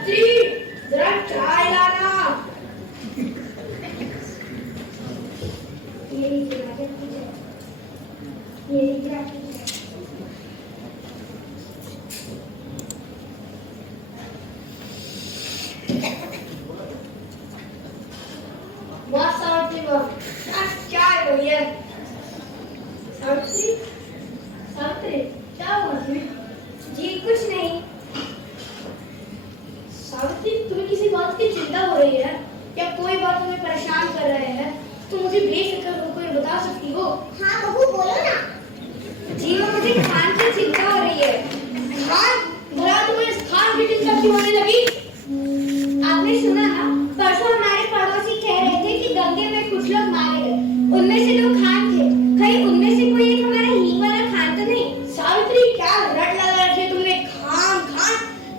बच्ची जरा चाय लाना। ये लीजिए राजा की चाय। ये लीजिए आपकी चाय। वाह सावित्री वाह, क्या है भैया? सावित्री सावित्री क्या हुआ तुम्हें? जी कुछ नहीं। सावित्री तुम्हें किसी बात की चिंता हो रही है या कोई बात तुम्हें परेशान कर रहे हैं? तुम मुझे बेफिक्र होकर बता सकती हो। हाँ बहू बोलो ना। जी वो मुझे खान की चिंता हो रही है। खान बुरा तुम्हें इस खान की चिंता क्यों होने लगी? आपने सुना ना, परसों हमारे पड़ोसी कह रहे थे कि दंगे में कुछ लोग मारे गए। उनमें से दो खान थे। कहीं उनमें से कोई एक हमारा हींग वाला खान तो नहीं? सावित्री क्या रट लगा रखी है तुमने? खान खान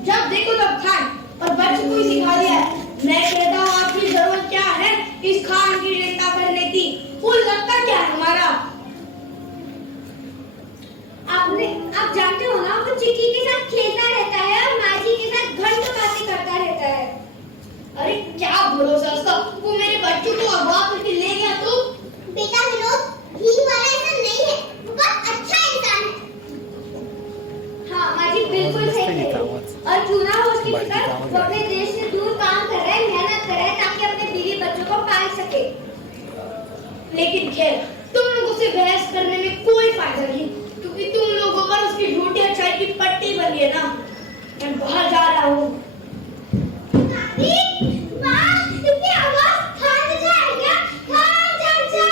जब देखो तब खान, और बच्चे को ही सिखा दिया है। मैं कहता हूँ आपकी जरूरत क्या है इस खान की चिंता करने की? वो लगता क्या है हमारा? आप जानते हो ना, वो चिक्की के साथ खेलता रहता है और माजी के साथ घंटों बातें करता रहता है। अरे क्या भरोसा उसका? वो मेरे बच्चों को अगवा करके ले गया तो? बेटा विनोद, हींग वाला ऐसा नहीं है, वो बहुत अच्छा इंसान है। हाँ माजी बिल्कुल सही कह रही है। और क्यों ना हो उसके पिता, वो अपने देश से दूर काम कर रहा है, मेहनत कर रहा है ताकि अपने बीवी बच्चों को पाल सके। लेकिन खैर तुम लोगों से बहस करने में कोई फायदा नहीं, क्योंकि तुम लोगों पर उसकी झूठी अच्छाई की पट्टी बनी है ना। मैं बाहर जा रहा हूँ। वाह, इतनी आवाज खान चाचा है क्या? खान चाचा,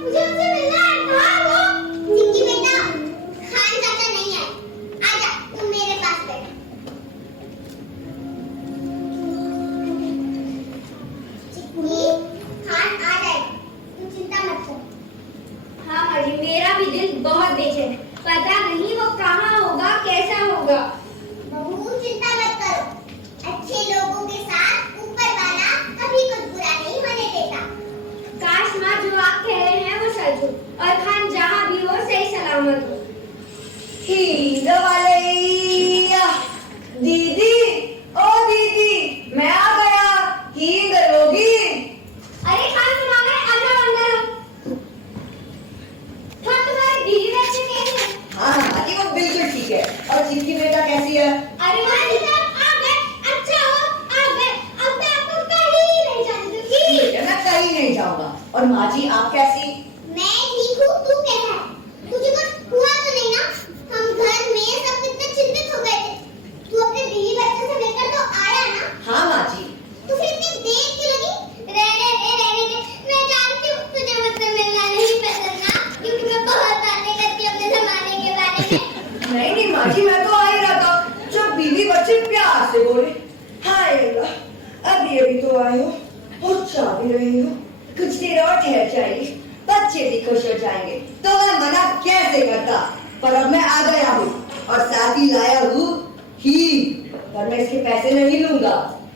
मुझे उनसे मिलना है। कहाँ वो? चिक्की बेटा, खान चाचा नहीं है। आजा, तुम मेरे पास बैठो। चिक्की, खान आ जाएगा, तुम चिंता मत करो। हाँ माजी, मेरा भी दिल बहुत बेचैन है। पता नहीं वो कहाँ होगा, कैसा होगा। बहू चिंता मत करो, अच्छे लोगों के साथ ऊपर वाला कभी कुछ बुरा नहीं होने देता। काश माँ जो आप कह रहे हैं वो सच हो और खान जहाँ भी हो सही सलामत हो। हींग वाले दीदी, ओ दीदी, मैं आ गया। हींग लोगी? अरे खान तुम आ गए, आजा अंदर आओ। खान तुम्हारे बीवी बच्चे कैसे हैं? हाँ माजी वो बिल्कुल ठीक है। और चिक्की बेटा कैसी है? अरे माजी साहब आ गए, अच्छा हो आ गए। अब मैं आपको कहीं नहीं जाने दूंगी। ठीक है, मैं कहीं नहीं जाऊंगा। और माजी आप कैसी? मैं ठीक हूँ, तू कैसा है? तुझे कुछ हुआ तो नहीं ना? हम घर में सब कितने चिंतित हो गए थे। तू अपने बीवी बच्चे से मिलकर तो आया ना? हाँ माजी। तो फिर इतनी देर क्यों लगी? रहने दे। मैं जानती हूँ तुझे मुझसे मिलना नहीं पसंद ना, क्योंकि मैं बहुत बातें करती हूँ अपने जमाने के बारे में। नहीं माजी, मैं तो आ ही रहा था जब बीवी बच्चे प्यार से बोले। हाय अल्लाह, अभी तो आए हो और जा भी रहे हो। कुछ देर और ठहर जाएगी, बच्चे भी खुश हो जाएंगे तो मैं मना कैसे करता। पर अब मैं आ गया हूँ और साथ ही लाया हूँ हींग। पर मैं इसके पैसे नहीं लूंगा,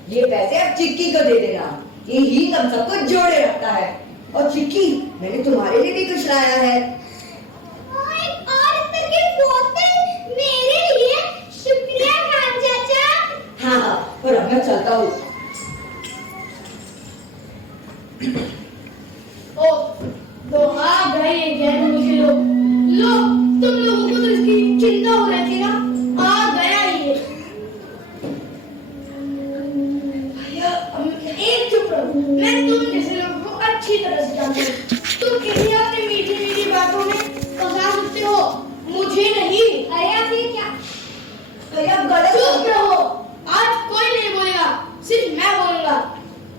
ये पैसे अब चिक्की को दे देना। ये हींग हम सबको जोड़े रखता है। और चिक्की, मैंने तुम्हारे लिए भी कुछ लाया है। और एक और इत्र की बोतल मेरे लिए। शुक्रिया खान चाचा। हाँ हाँ, और अब मैं चलता हूँ। ओ तो आ गए ये गैर मुल्की लोग। लो तुम लोगों को तो इसकी चिंता हो रही थी ना, आ गया ये। भैया एक चुप रहो, मैं तुम जैसे लोगों को अच्छी तरह से जानती हूँ। तुम किसी अपनी मीठी मीठी बातों में फंसा सकते हो, मुझे नहीं। अरे आप ये क्या? भैया गलत चुप रहो, आज कोई नहीं बोलेगा, सिर्फ मैं बोलूंगा।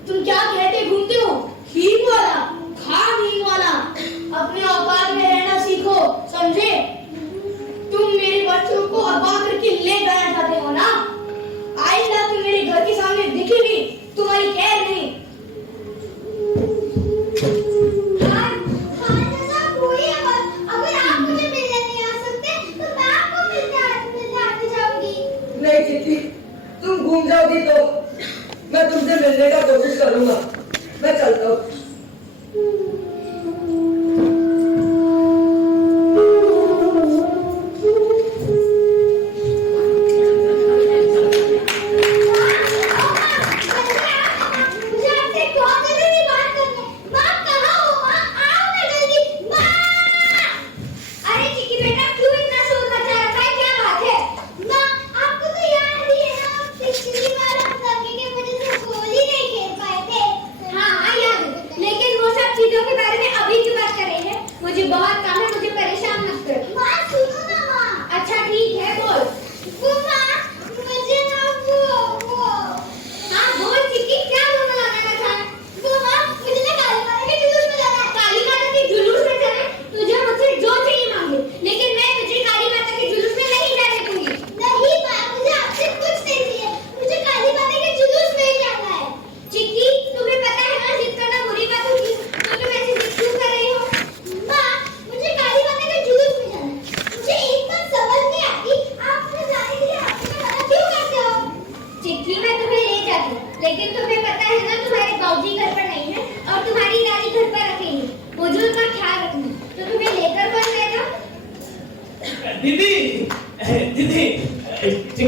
तुम क्या कहते घूमते हो? हींग वाला, खान हींग वाला। अपने औकात में रहना सीखो, समझे? तुम मेरे बच्चों को अगवा करके ले जाना चाहते हो ना? आइंदा तुम मेरे घर के सामने दिखे भी तुम्हारी खैर नहीं। खान चाचा कोई अगर आप मुझे मिलने नहीं आ सकते तो मैं आपको मिलने आती जाऊंगी। नहीं चिट्ठी, तुम घूम जाओगी तो मैं तुमसे मिलने का कोशिश करूंगा। मैं चलता हूँ।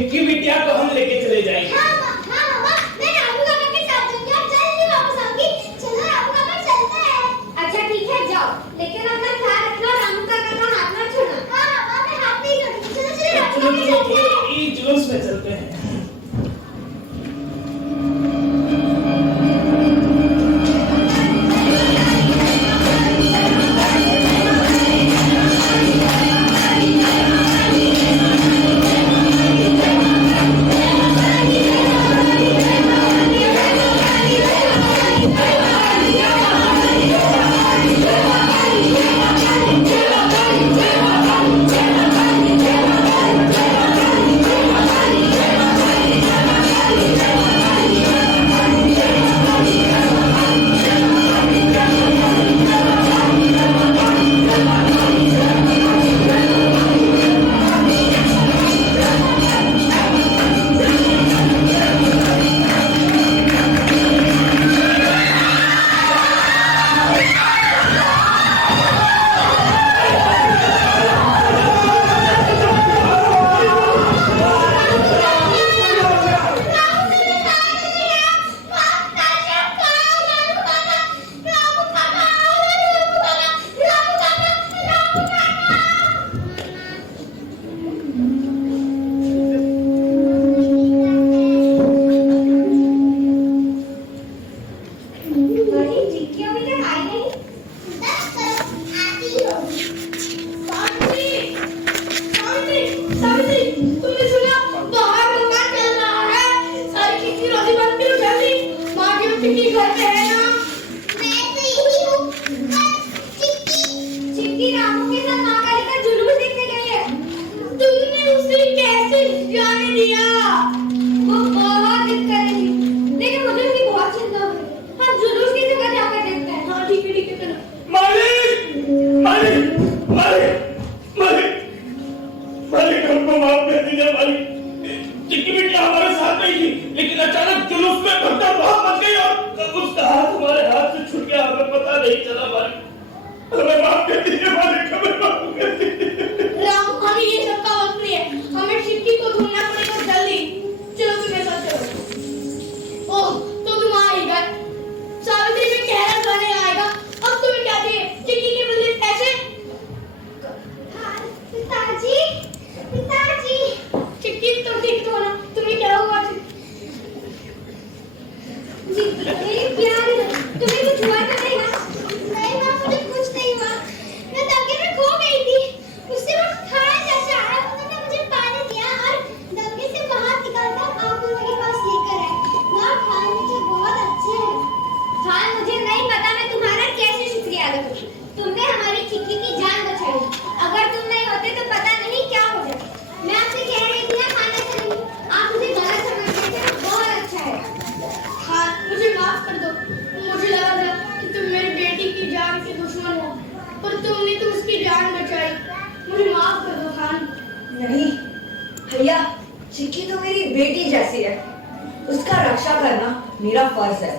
चिक्की बिटिया को हम लेके चले जाएंगे। हाँ मामा, मैं रामू काका के साथ जाऊंगी और जल्दी वापस आऊंगी। चलो रामू काका चलते हैं। अच्छा ठीक है जाओ, लेकिन अपना ख्याल रखना, रामू काका का हाथ मत छोड़ना। हाँ मामा, मैं हाथ नहीं छोड़ूंगी। चलो चलो रामू चलो काका चलो चलते हैं। ये जुलूस में चलते हैं। बड़ी चिक्की अभी तक आई नहीं। आती होगी। सावित्री, तुमने सुना? बाहर मकान चल रहा है। सारी चिक्की रोटी बंद करो जल्दी। माँ की चिक्की घर पे है ना? मैं तो यही हूँ। चिक्की रामू के साथ माँ काली का जुलूस देखने गई है। तुमने उसे कैसे जाने दिया? वो बहुत जिद कर रही थी, लेकिन मुझे उसकी बहुत चिंता हो रही। हम जुलूस की जगह जाकर देखते हैं। हाँ ठीक है चलो। मालिक मालिक मालिक मालिक मालिक हमको माफ कर दीजिए मालिक। चिक्की बिटिया हमारे साथ नहीं थी, लेकिन अचानक जुलूस में भगदड़ बहुत मच गई और उसका हाथ हमारे हाथ से छूट गया, हमें पता नहीं चला मालिक। हमें माफ कर दीजिए मालिक, हमें माफ कर दीजिए। रामू, हमें ये सब का वक्त नहीं है। हमें चिक्की को ढूंढना पड़ेगा जल्दी। चलो तुम मेरे साथ चलो। ओह, तो तुम आ ही गए। सावित्री में कहना जाने आएगा। अब तुम्हें क्या चाहिए? चिक्की के बदले पैसे? हाँ, पिताजी, पिताजी। चिक्की तो ठीक तो ना? तुम्हें क्या हुआ? जी, मेरी प्यारी, तुम्हें कुछ हुआ तो नहीं ना? नहीं माँ, मुझे कुछ नहीं हुआ। मैं दंगे में खो गई थी। उससे वो खाया चाचा आया, उन्होंने मुझे पानी दिया और दंगे से बाहर निकालकर आप लोगों के पास लेकर आए। माँ, खान मुझे बहुत अच्छे हैं। खान, मुझे नहीं पता मैं तुम्हारा कैसे शुक्रिया अदा करूं। तुमने हमारी चिक्की की जान बचाई। अगर तुम नहीं होते तो पता नहीं क्या हो जाता। मैं आपसे कह रही थी ना खाना चलेंगे, आप मुझे गलत समझ रहे थे। बहुत अच्छा है। हाँ, मुझे माफ कर दो। मुझे लगा था कि तुम मेरी बेटी की जान के दुश्मन हो, पर तुमने तो उसकी जान बचाई। मुझे माफ कर दो खान। नहीं भैया, चिक्की तो मेरी बेटी जैसी है। उसका रक्षा करना मेरा फर्ज है।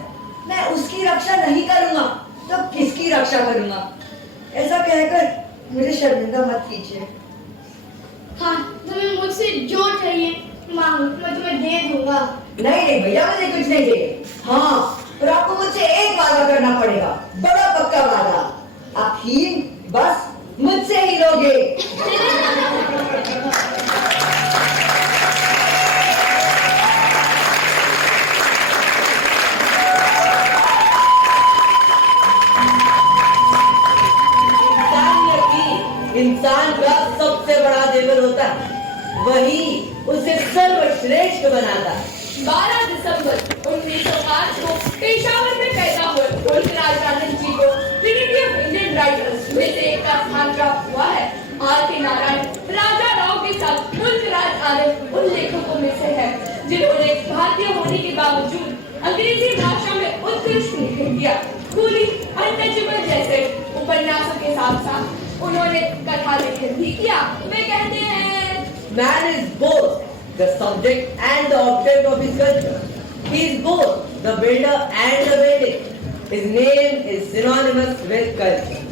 मैं उसकी रक्षा नहीं करूंगा तो किसकी रक्षा करूंगा? ऐसा कहकर मुझे शर्मिंदा मत कीजिए। हाँ, तुम्हें मुझसे जो चाहिए मांगो, मैं तुम्हें दे दूंगा। नहीं नहीं भैया, मुझे कुछ नहीं चाहिए। हाँ, पर आपको मुझसे एक वादा करना पड़ेगा, बड़ा पक्का वादा। आप ही बस मुझसे ही लोगे। इंसान का सबसे बड़ा देवर होता है, वही उसे सर्वश्रेष्ठ बनाता है। 12 दिसंबर 1905 को पेशावर में पैदा हुए मुल्कराज आनंद जी को ट्रिनिटी ऑफ इंडियन राइटर्स में से एक का स्थान प्राप्त हुआ है। आर.के. नारायण राजा राव के साथ मुल्कराज आनंद उन लेखकों में से है जिन्होंने भारतीय होने के बावजूद अंग्रेजी भाषा में उत्कृष्ट लेखन किया। कूली, अनटचेबल जैसे उपन्यासों के साथ साथ उन्होंने कथा लेखन भी किया। वे कहते हैं, Man is both the subject and the object of his culture. He is both the builder and the building. His name is synonymous with culture.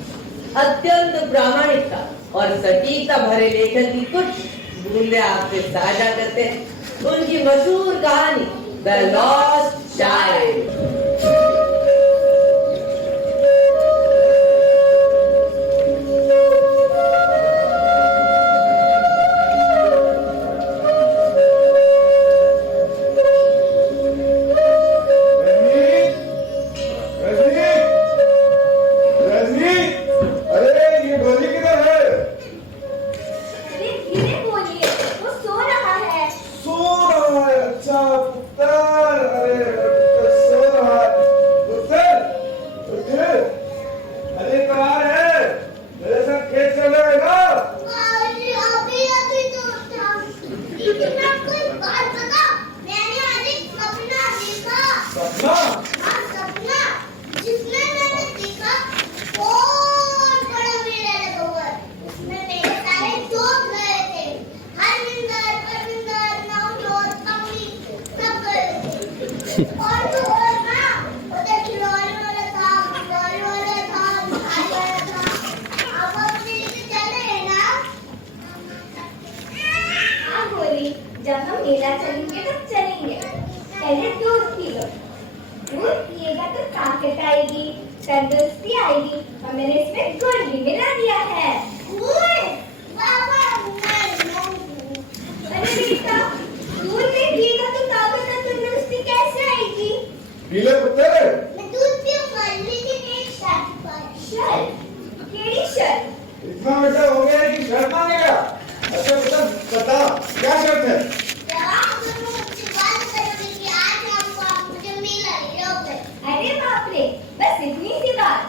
अत्यंत प्रामाणिकता और सटीकता भरे लेखन की कुछ बूंदे आपसे साझा करते हैं। उनकी मशहूर कहानी द लॉस्ट चाइल्ड। जब हम मेला चलेंगे तब चलेंगे। पहले दूध पी लो। दूध पिएगा तो ताकत आएगी, तंदुरुस्ती आएगी और मैंने इसमें गुड़ भी मिला दिया है। गुड़? बाबा अरे बेटा, दूध नहीं पिएगा तो ताकत और तंदुरुस्ती कैसे आएगी? पी ले पुत्र। मैं दूध पीऊंगा लेकिन एक शर्त पर। शर्त? केड़ी शर्त? इतना बेटा हो गया कि शर्त मांगेगा? अच्छा बेटा बता क्या शर्त है? अरे बाप रे, बस इतनी सी बात।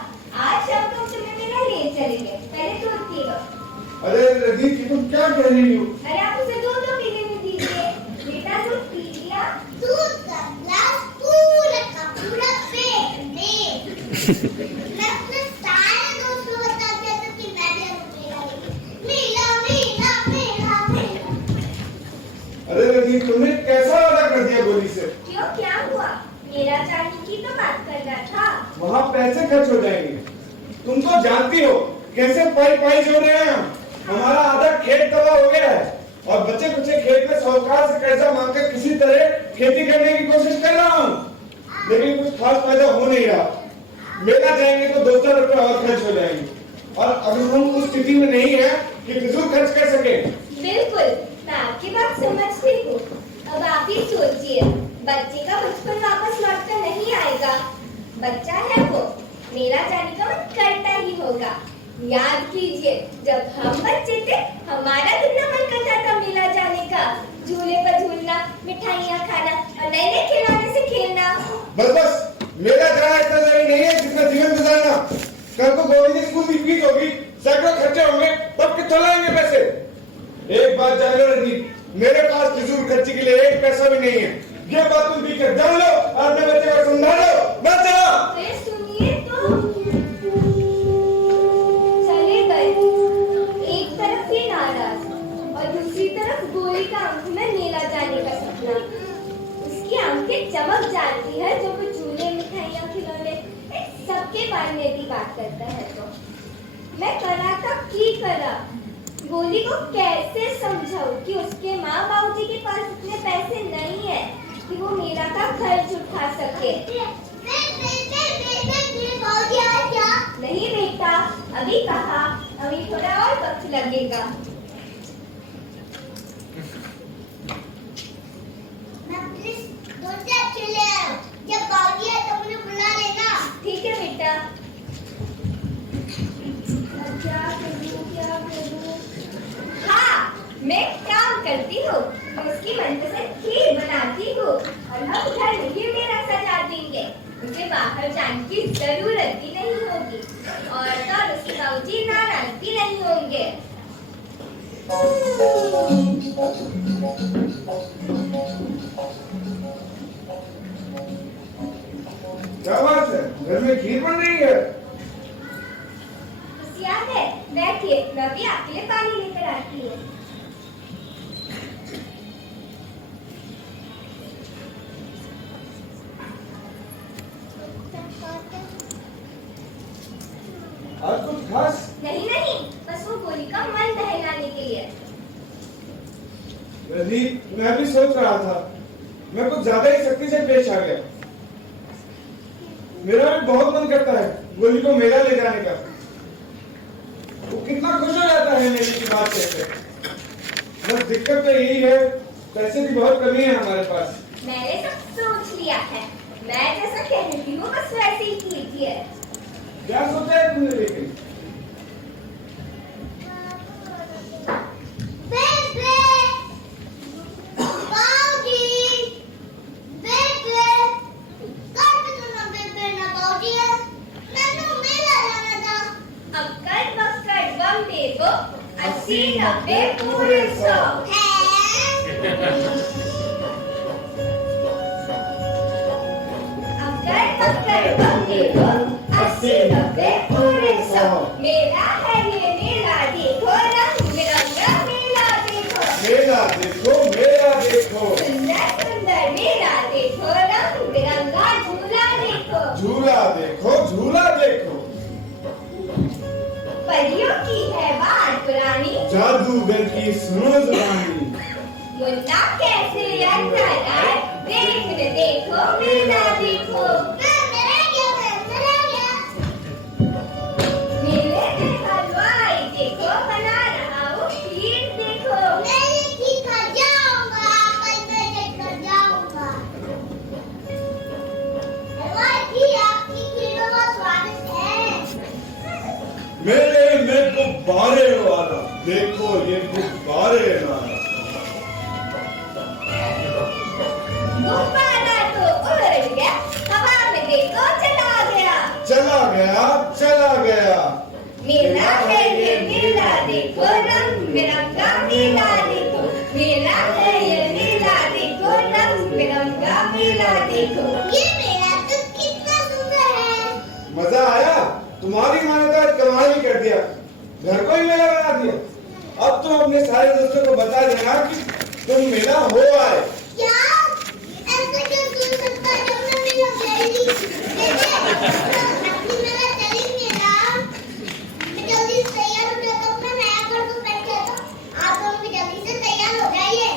आज शाम को तुम्हें मेला ले चलेंगे। पहले दूध पी लो। अरे रजनी तुम क्या कह रही हो? अरे आप उसे दूध तो पीने में दीजिए। बेटा दूध पी लिया? दूध का ग्लास पूरा का पूरा पेट में। मैं अपने सारे दोस्तों को बता दिया था कि मैं भी मेला मेला मेला मेला। अरे रजनी तुमने कैसा वादा कर दिया गोली से? क्यों, क्या हुआ? मेरा जाने की तो बात कर रहा था। वहाँ पैसे खर्च हो जाएंगे। तुम तो जानती हो कैसे पाई पाई जो रहे हैं। हमारा आधा खेत तबाह हो गया है और बच्चे कुछ खेत में साहूकार से कर्जा मांग कर किसी तरह खेती करने की कोशिश कर रहा हूँ, लेकिन कुछ खास फायदा हो नहीं रहा। मेला जाएंगे तो 200 रुपए और खर्च हो जाएंगे और अभी हम उस स्थिति में नहीं है कि फिजूल खर्च कर सके। बिल्कुल, मैं आपकी बात समझती हूँ। अब आप ही सोचिए, बच्चे का बचपन वापस लौट कर नहीं आएगा। बच्चा है वो, मेला जाने का मन करता ही होगा। याद कीजिए, जब हम बच्चे थे हमारा कितना मन करता था मेला जाने का। झूले पर झूलना, मिठाइयाँ खाना और नए नए खिलौने से खेलना। बस मेला जाना इतना जरूरी नहीं है जितना जीवन गुजारना। कल को गोविंद स्कूल की फीस होगी, सैकड़ों खर्चे होंगे, तब कितना लाएंगे पैसे? एक बात जान लो रजनी, मेरे पास फिजूल खर्ची के लिए एक पैसा भी नहीं है। ये बात तुम भी कर जान लो और अपने बच्चे को समझा लो। बस चलो। सुनिए तो चले गए। एक तरफ ये नाराज और दूसरी तरफ गोली का आंख में मेला जाने का सपना। उसकी आंखें चमक जाती है जो कुछ झूले, मिठाइयाँ, खिलौने सबके बारे में भी बात करता है। तो मैं करा था की करा। गोली को कैसे समझाऊं कि उसके माँ बाबूजी के पास इतने पैसे नहीं है कि वो मेरा का खर्च उठा सके। नहीं बेटा, अभी कहा, अभी थोड़ा और वक्त लगेगा। जब बागी है तो मुझे बुला लेना। ठीक है बेटा। क्या करूं? हाँ, मैं काम करती हूँ। उसकी मनपसंद खीर बनाती हूँ और हम घर में ही मेरा सजा देंगे। उसे बाहर जाने की जरूरत भी नहीं होगी और उसके बाबूजी नाराज भी नहीं होंगे। क्या बात है, घर में खीर बन रही है? याद है, बैठिए, मैं भी आपके लिए पानी लेकर आती हूँ। आज कुछ खास? नहीं बस वो गोली का मन बहलाने के लिए। रजनी, मैं भी भी सोच रहा था, मैं कुछ ज्यादा ही सख्ती से पेश आ गया। मेरा भी बहुत मन करता है गोली को मेला ले जाने का। वो कितना खुश हो जाता है मेरी की बात कहकर। बस दिक्कत तो यही है, पैसे की बहुत कमी है हमारे पास। मैंने सब सोच लिया है। मैं जैसा कहती हूँ बस वैसे ही कीजिए। क्या सोचा है तुमने लेकिन? अस्सी नब्बे पूरे 100 अस्सी नब्बे पूरे 100 मेला है ये मेला देखो रंग बिरंगा मेला देखो मेला देखो मेला देखो, सुंदर सुंदर मेला देखो रंग बिरंगा झूला देखो झूला देखो झूला देखो। परियों की है बात पुरानी जादूगर की सुनो जुबानी, मुन्ना कैसे अंदर आए देखने देखो मेला देखो मेले में हलवाई देखो बना रहा हूँ खीर देखो मैं खा जाऊंगा हलवाई आपकी खीर बहुत स्वादिष्ट है। मेले में गुब्बारे वाला देखो ये गुब्बारे वाला। गुब्बारा तो उड़ गया हवा में देखो चला गया चला गया चला गया। मेला है ये मेला देखो रंग बिरंगा मेला देखो मेला है ये मेला देखो रंग बिरंगा मेला देखो ये मेला तो कितना सुंदर है। मजा आया? तुम्हारी माने तो कमाल ही कर दिया, घर को ही मेला बना दिया। अब तुम अपने सारे दोस्तों को बता देना कि तुम मेला हो आए। क्या ऐसा क्यों सोच सकता है जब मैं मेला गई अपनी मेला चलेंगे ना मैं जल्दी से तैयार हो जाता हूँ मैं नया कर दूँ पहन के तो आप दोनों भी जल्दी से तैयार हो जाइए।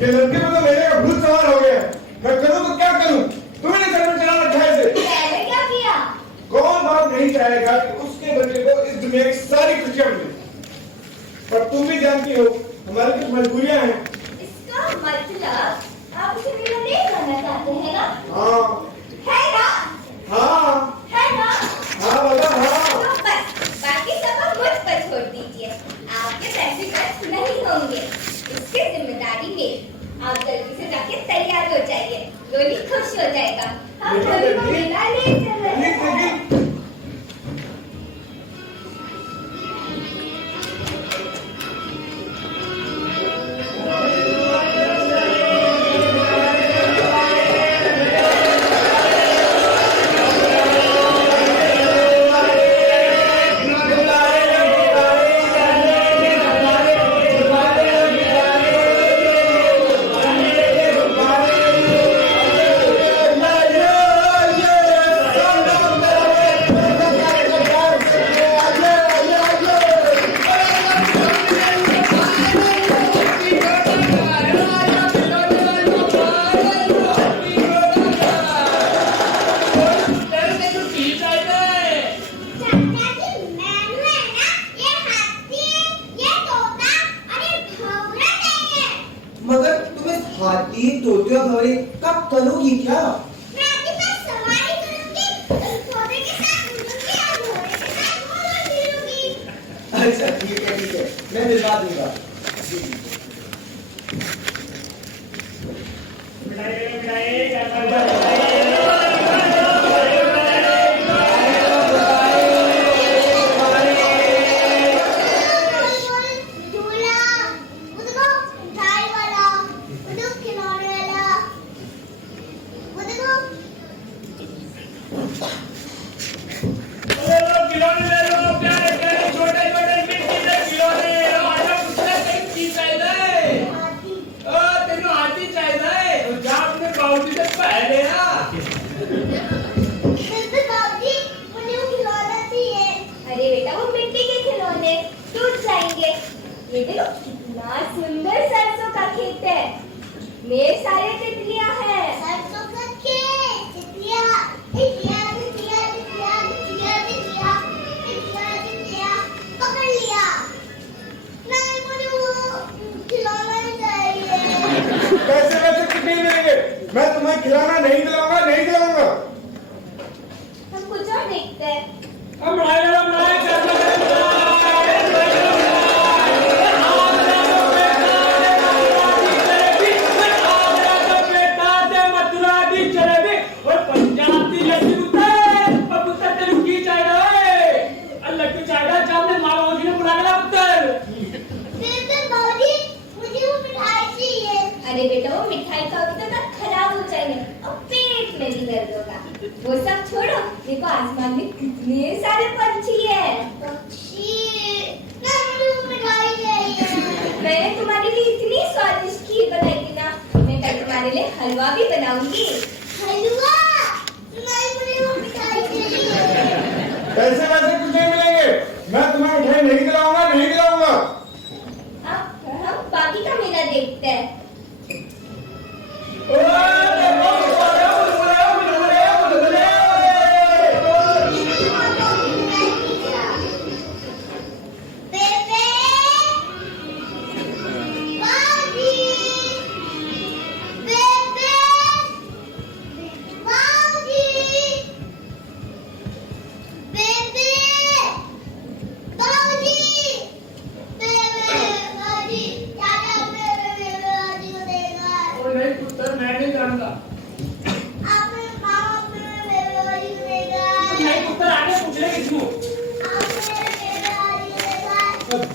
ये लड़के को तो मेले का भूत सवार हो गया है। मैं करूँ तो क्या करूँ? तुमने घर में चला रखा है इसे। मैंने क्या किया? कौन बाप नहीं चाहेगा कि उसके बच्चे को इस दुनिया की सारी खुशियां मिले, पर तुम भी जानती हो हमारी कुछ मजबूरियां हैं। इसका मतलब आप उसे मेला ले जाना चाहते हैं ना? हाँ है ना? हाँ है ना? हाँ बाबा हाँ। तो बस बाकी सब आप मुझ पर छोड़ दीजिए। आपके पैसे खर्च नहीं होंगे, इसकी जिम्मेदारी मेरी। आप जल्दी से जाके तैयार हो जाइए, गोली खुश हो जाएगा। हम गोली को मेला ले चल रहे हैं। मगर तुम इस हाथी तोते और घोड़े का करोगी क्या? मैं आपके साथ सवारी करूंगी, घोड़े के साथ उड़ूंगी और घोड़े के साथ घोड़ा फिरूंगी। अच्छा ठीक है मैं दिलवा दूंगा। देखो कितना सुंदर सरसों का खेत है, मेरे सारे तितलियां हैं। सरसों का खेत, तितलियां, तितलियां, तितलियां, तितलियां, तितलियां, तितलियां, तितलियां, तितलियां, पकड़ लिया। नहीं, मुझे वो खिलौना ही चाहिए। पैसे वैसे कुछ नहीं मिलेंगे, मैं तुम्हें खिलाना नहीं खिलाऊंगा, नहीं खिलाऊंगा। हम कुछ और देखते हैं। हम बनाए अरे बेटा वो मिठाई खाओगे तो खराब हो जाएंगे और पेट में भी दर्द होगा। वो सब छोड़ो, देखो आसमान में कितने सारे पंछी है। मिठाई चाहिए। मैंने तुम्हारे लिए इतनी स्वादिष्ट खीर बनाई थी ना, मैं कल तुम्हारे लिए हलवा भी बनाऊंगी। हलवा? नहीं, मुझे वो मिठाई चाहिए। पैसे वैसे कुछ नहीं मिलेंगे, मैं तुम्हें मिठाई नहीं खिलाऊंगा, नहीं खिलाऊंगा। अब हम बाकी का मेला देखते हैं।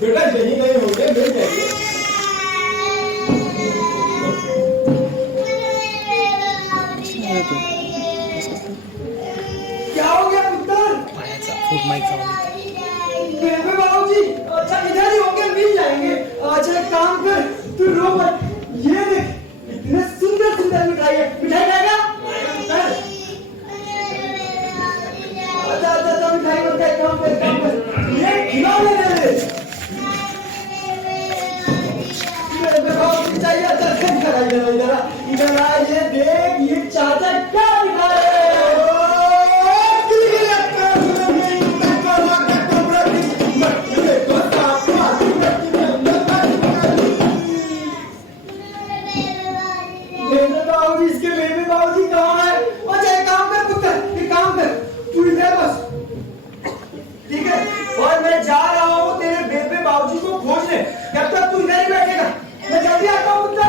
बेटा यही नहीं होंगे, मिल जाएंगे। क्या हो गया पुत्र? बेबे बाबूजी, अच्छा इधर ही होंगे, मिल जाएंगे। अच्छा एक काम कर, तू रो मत। ये देख इतने सुंदर सुंदर मिठाई है, मिठाई खाएगा? अच्छा अच्छा अच्छा मिठाई मत खाए, काम कर। ये खिलौने दे दे। बेबे बाबूजी चाहिए, अच्छा इधर आ, ये देख ये चाचा क्या दिखा रहे हैं। इसके बेबे बाबूजी कहाँ है? अच्छा एक काम कर पुत्र, एक काम कर, तू इधर बस, ठीक है? और मैं जा रहा हूँ तेरे बेबे बाबूजी को खोजने, जब तक तू इधर ही बैठेगा। मैं जल्दी आता हूँ पुत्र।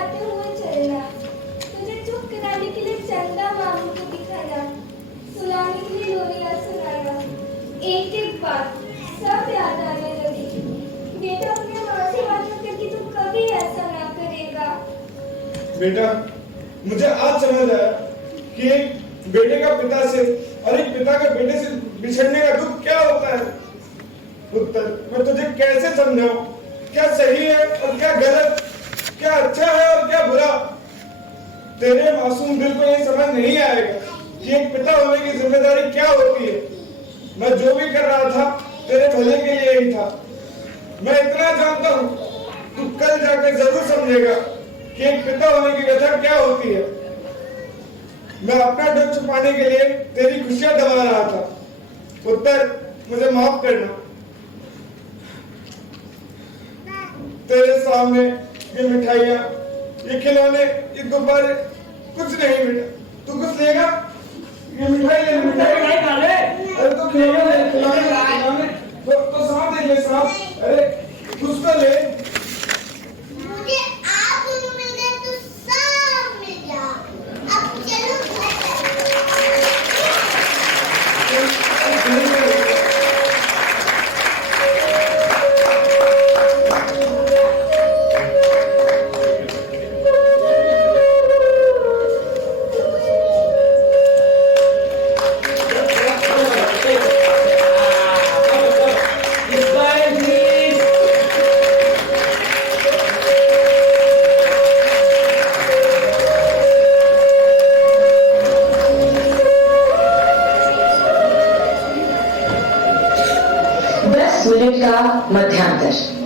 गाते हुए चलना, तुझे चुप कराने के लिए चंदा मामू को दिखाना, सुनाने के लिए लोरियां सुनाना, एक एक बात सब याद आने लगी। बेटा अपने माँ से वादा कर कि तू कभी ऐसा ना करेगा। बेटा, मुझे आज समझ आया कि एक बेटे का पिता से और एक पिता के बेटे से बिछड़ने का दुख क्या होता है। पुत्र, मैं तुझे कैसे समझाऊं क्या सही है और क्या गलत, क्या अच्छा है और क्या बुरा। तेरे मासूम दिल को ये समझ नहीं आएगा कि एक पिता होने की जिम्मेदारी क्या होती है। मैं जो भी कर रहा था तेरे भले के लिए ही था। मैं इतना जानता हूँ, तू कल जाकर जरूर समझेगा कि एक पिता होने की व्यथा क्या होती है। मैं अपना दुख छुपाने के लिए तेरी खुशियां दबा रहा था। पुत्र, मुझे माफ करना। तेरे सामने ये मिठाइयाँ, ये खिलौने, ये गुब्बारे कुछ नहीं बेटा। तू कुछ लेगा? ये मिठाई ले, मिठाई खा ले। अरे तो खिलौने ले, खिलौने तो सांप देख ले, सांप। अरे कुछ तो ले। मुझे आप दोनों मिल गए तो सब मिल गया। अब चलो मिनट का मध्यांतर।